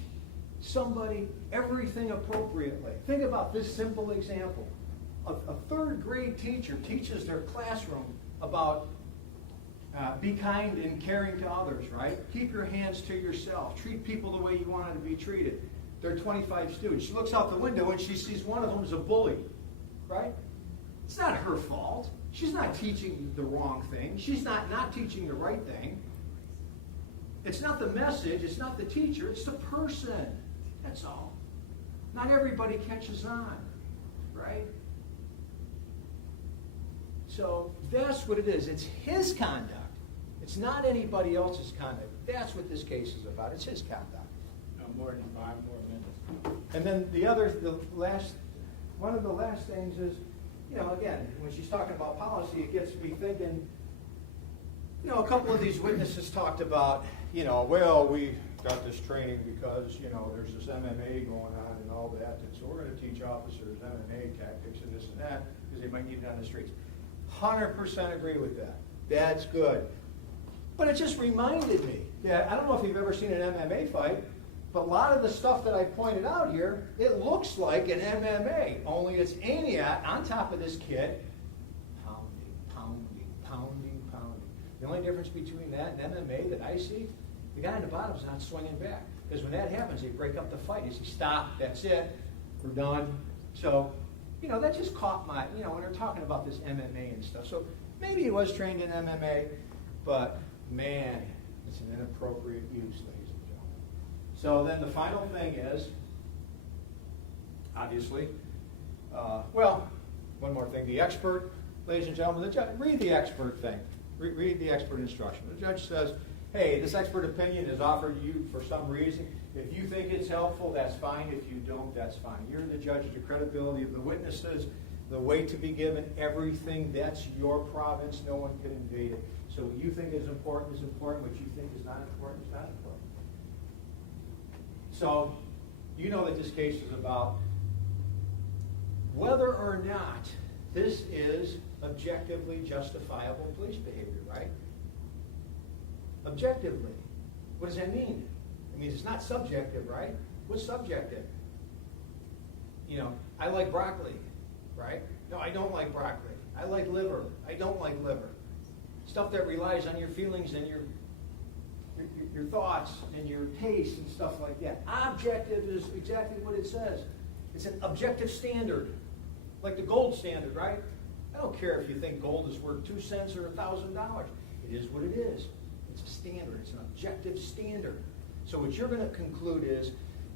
somebody everything appropriately. Think about this simple example. A third grade teacher teaches their classroom about be kind and caring to others, right? Keep your hands to yourself. Treat people the way you want to be treated. There are 25 students. She looks out the window and she sees one of them is a bully, right? It's not her fault. She's not teaching the wrong thing. She's not teaching the right thing. It's not the message. It's not the teacher. It's the person. That's all. Not everybody catches on, right? So that's what it is. It's his conduct. It's not anybody else's conduct. That's what this case is about. It's his conduct. No more than 5 more minutes. And then one of the last things is, again, when she's talking about policy, it gets me thinking, a couple of these witnesses talked about, well, we got this training because, there's this MMA going on and all that, and so we're going to teach officers MMA tactics and this and that because they might need it on the streets. 100% agree with that. That's good. But it just reminded me that, I don't know if you've ever seen an MMA fight, but a lot of the stuff that I pointed out here, it looks like an MMA, only it's Amiott on top of this kid, pounding. The only difference between that and MMA that I see, the guy on the bottom is not swinging back. Because when that happens, they break up the fight. You say, stop, that's it, we're done. So, that just caught my, when they're talking about this MMA and stuff. So maybe he was trained in MMA, but man, it's an inappropriate use, ladies and gentlemen. So then the final thing is, obviously, one more thing. The expert, ladies and gentlemen, read the expert thing. Read the expert instruction. The judge says, hey, this expert opinion is offered to you for some reason. If you think it's helpful, that's fine. If you don't, that's fine. You're the judge of the credibility of the witnesses, the weight to be given, everything. That's your province. No one can invade it. So what you think is important. What you think is not important is not important. So you know that this case is about whether or not this is objectively justifiable police behavior, right? Objectively. What does that mean? It means it's not subjective, right? What's subjective? I like broccoli, right? No, I don't like broccoli. I like liver. I don't like liver. Stuff that relies on your feelings and your thoughts and your taste and stuff like that. Objective is exactly what it says. It's an objective standard, like the gold standard, right? I don't care if you think gold is worth 2 cents or $1,000. It is what it is. It's a standard. It's an objective standard. So what you're going to conclude is,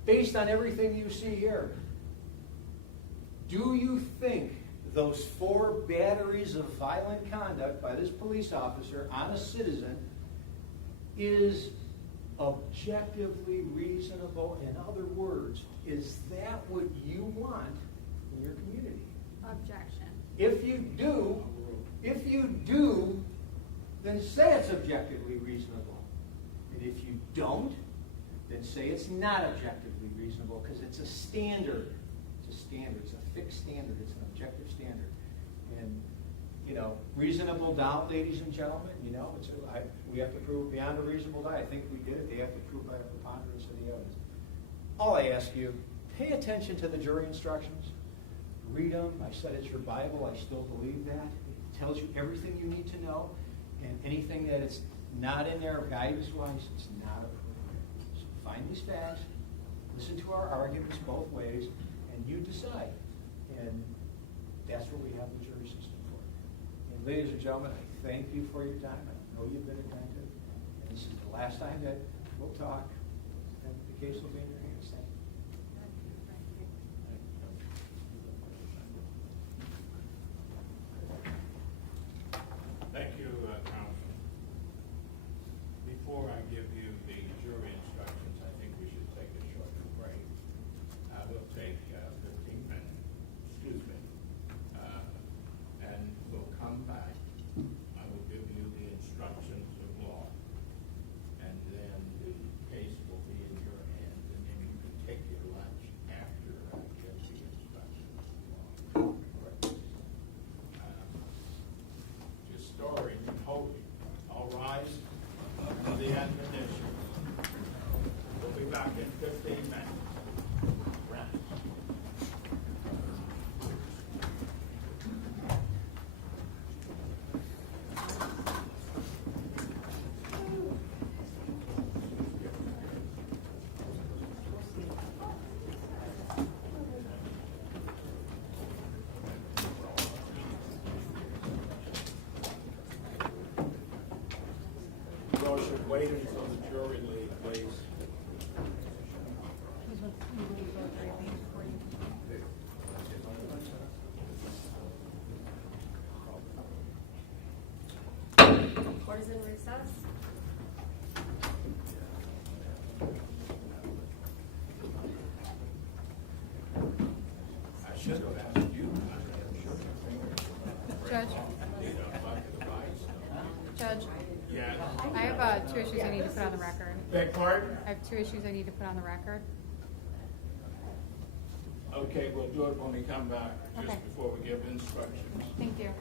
based on everything you see here, do you think those 4 batteries of violent conduct by this police officer on a citizen is objectively reasonable? In other words, is that what you want in your community? Objection. If you do, then say it's objectively reasonable. And if you don't, then say it's not objectively reasonable because it's a standard. It's a standard. It's a fixed standard. It's an objective standard. And, reasonable doubt, ladies and gentlemen, we have to prove beyond a reasonable doubt. I think we did it. They have to prove by a preponderance of the evidence. All I ask you, pay attention to the jury instructions. Read them. I said it's your Bible. I still believe that. It tells you everything you need to know. And anything that is not in there guidance-wise, it's not appropriate. So find these facts, listen to our arguments both ways, and you decide. And that's what we have the jury system for. And Ladies and gentlemen, I thank you for your time. I know you've been attentive. And this is the last time that we'll talk. And the case will be in your hands. Thank you. Thank you, Counsel. Before I give you the jury instructions, I think we should take a short break. We'll take 15 minutes, excuse me, and we'll come back. I will give you the instructions of law, and then the case will be in your hands, and then you can take your lunch after I give the instructions of law. Just storing and holding. All rise for the admonition. We'll be back in 15 minutes. Rest. You all should wait until the jury leaves, please. Court is in recess. I should have asked you. Judge, Judge, Yeah. I have 2 issues I need to put on the record. Beg pardon? I have 2 issues I need to put on the record. Okay, we'll do it when we come back, just Okay. before we give instructions. Thank you.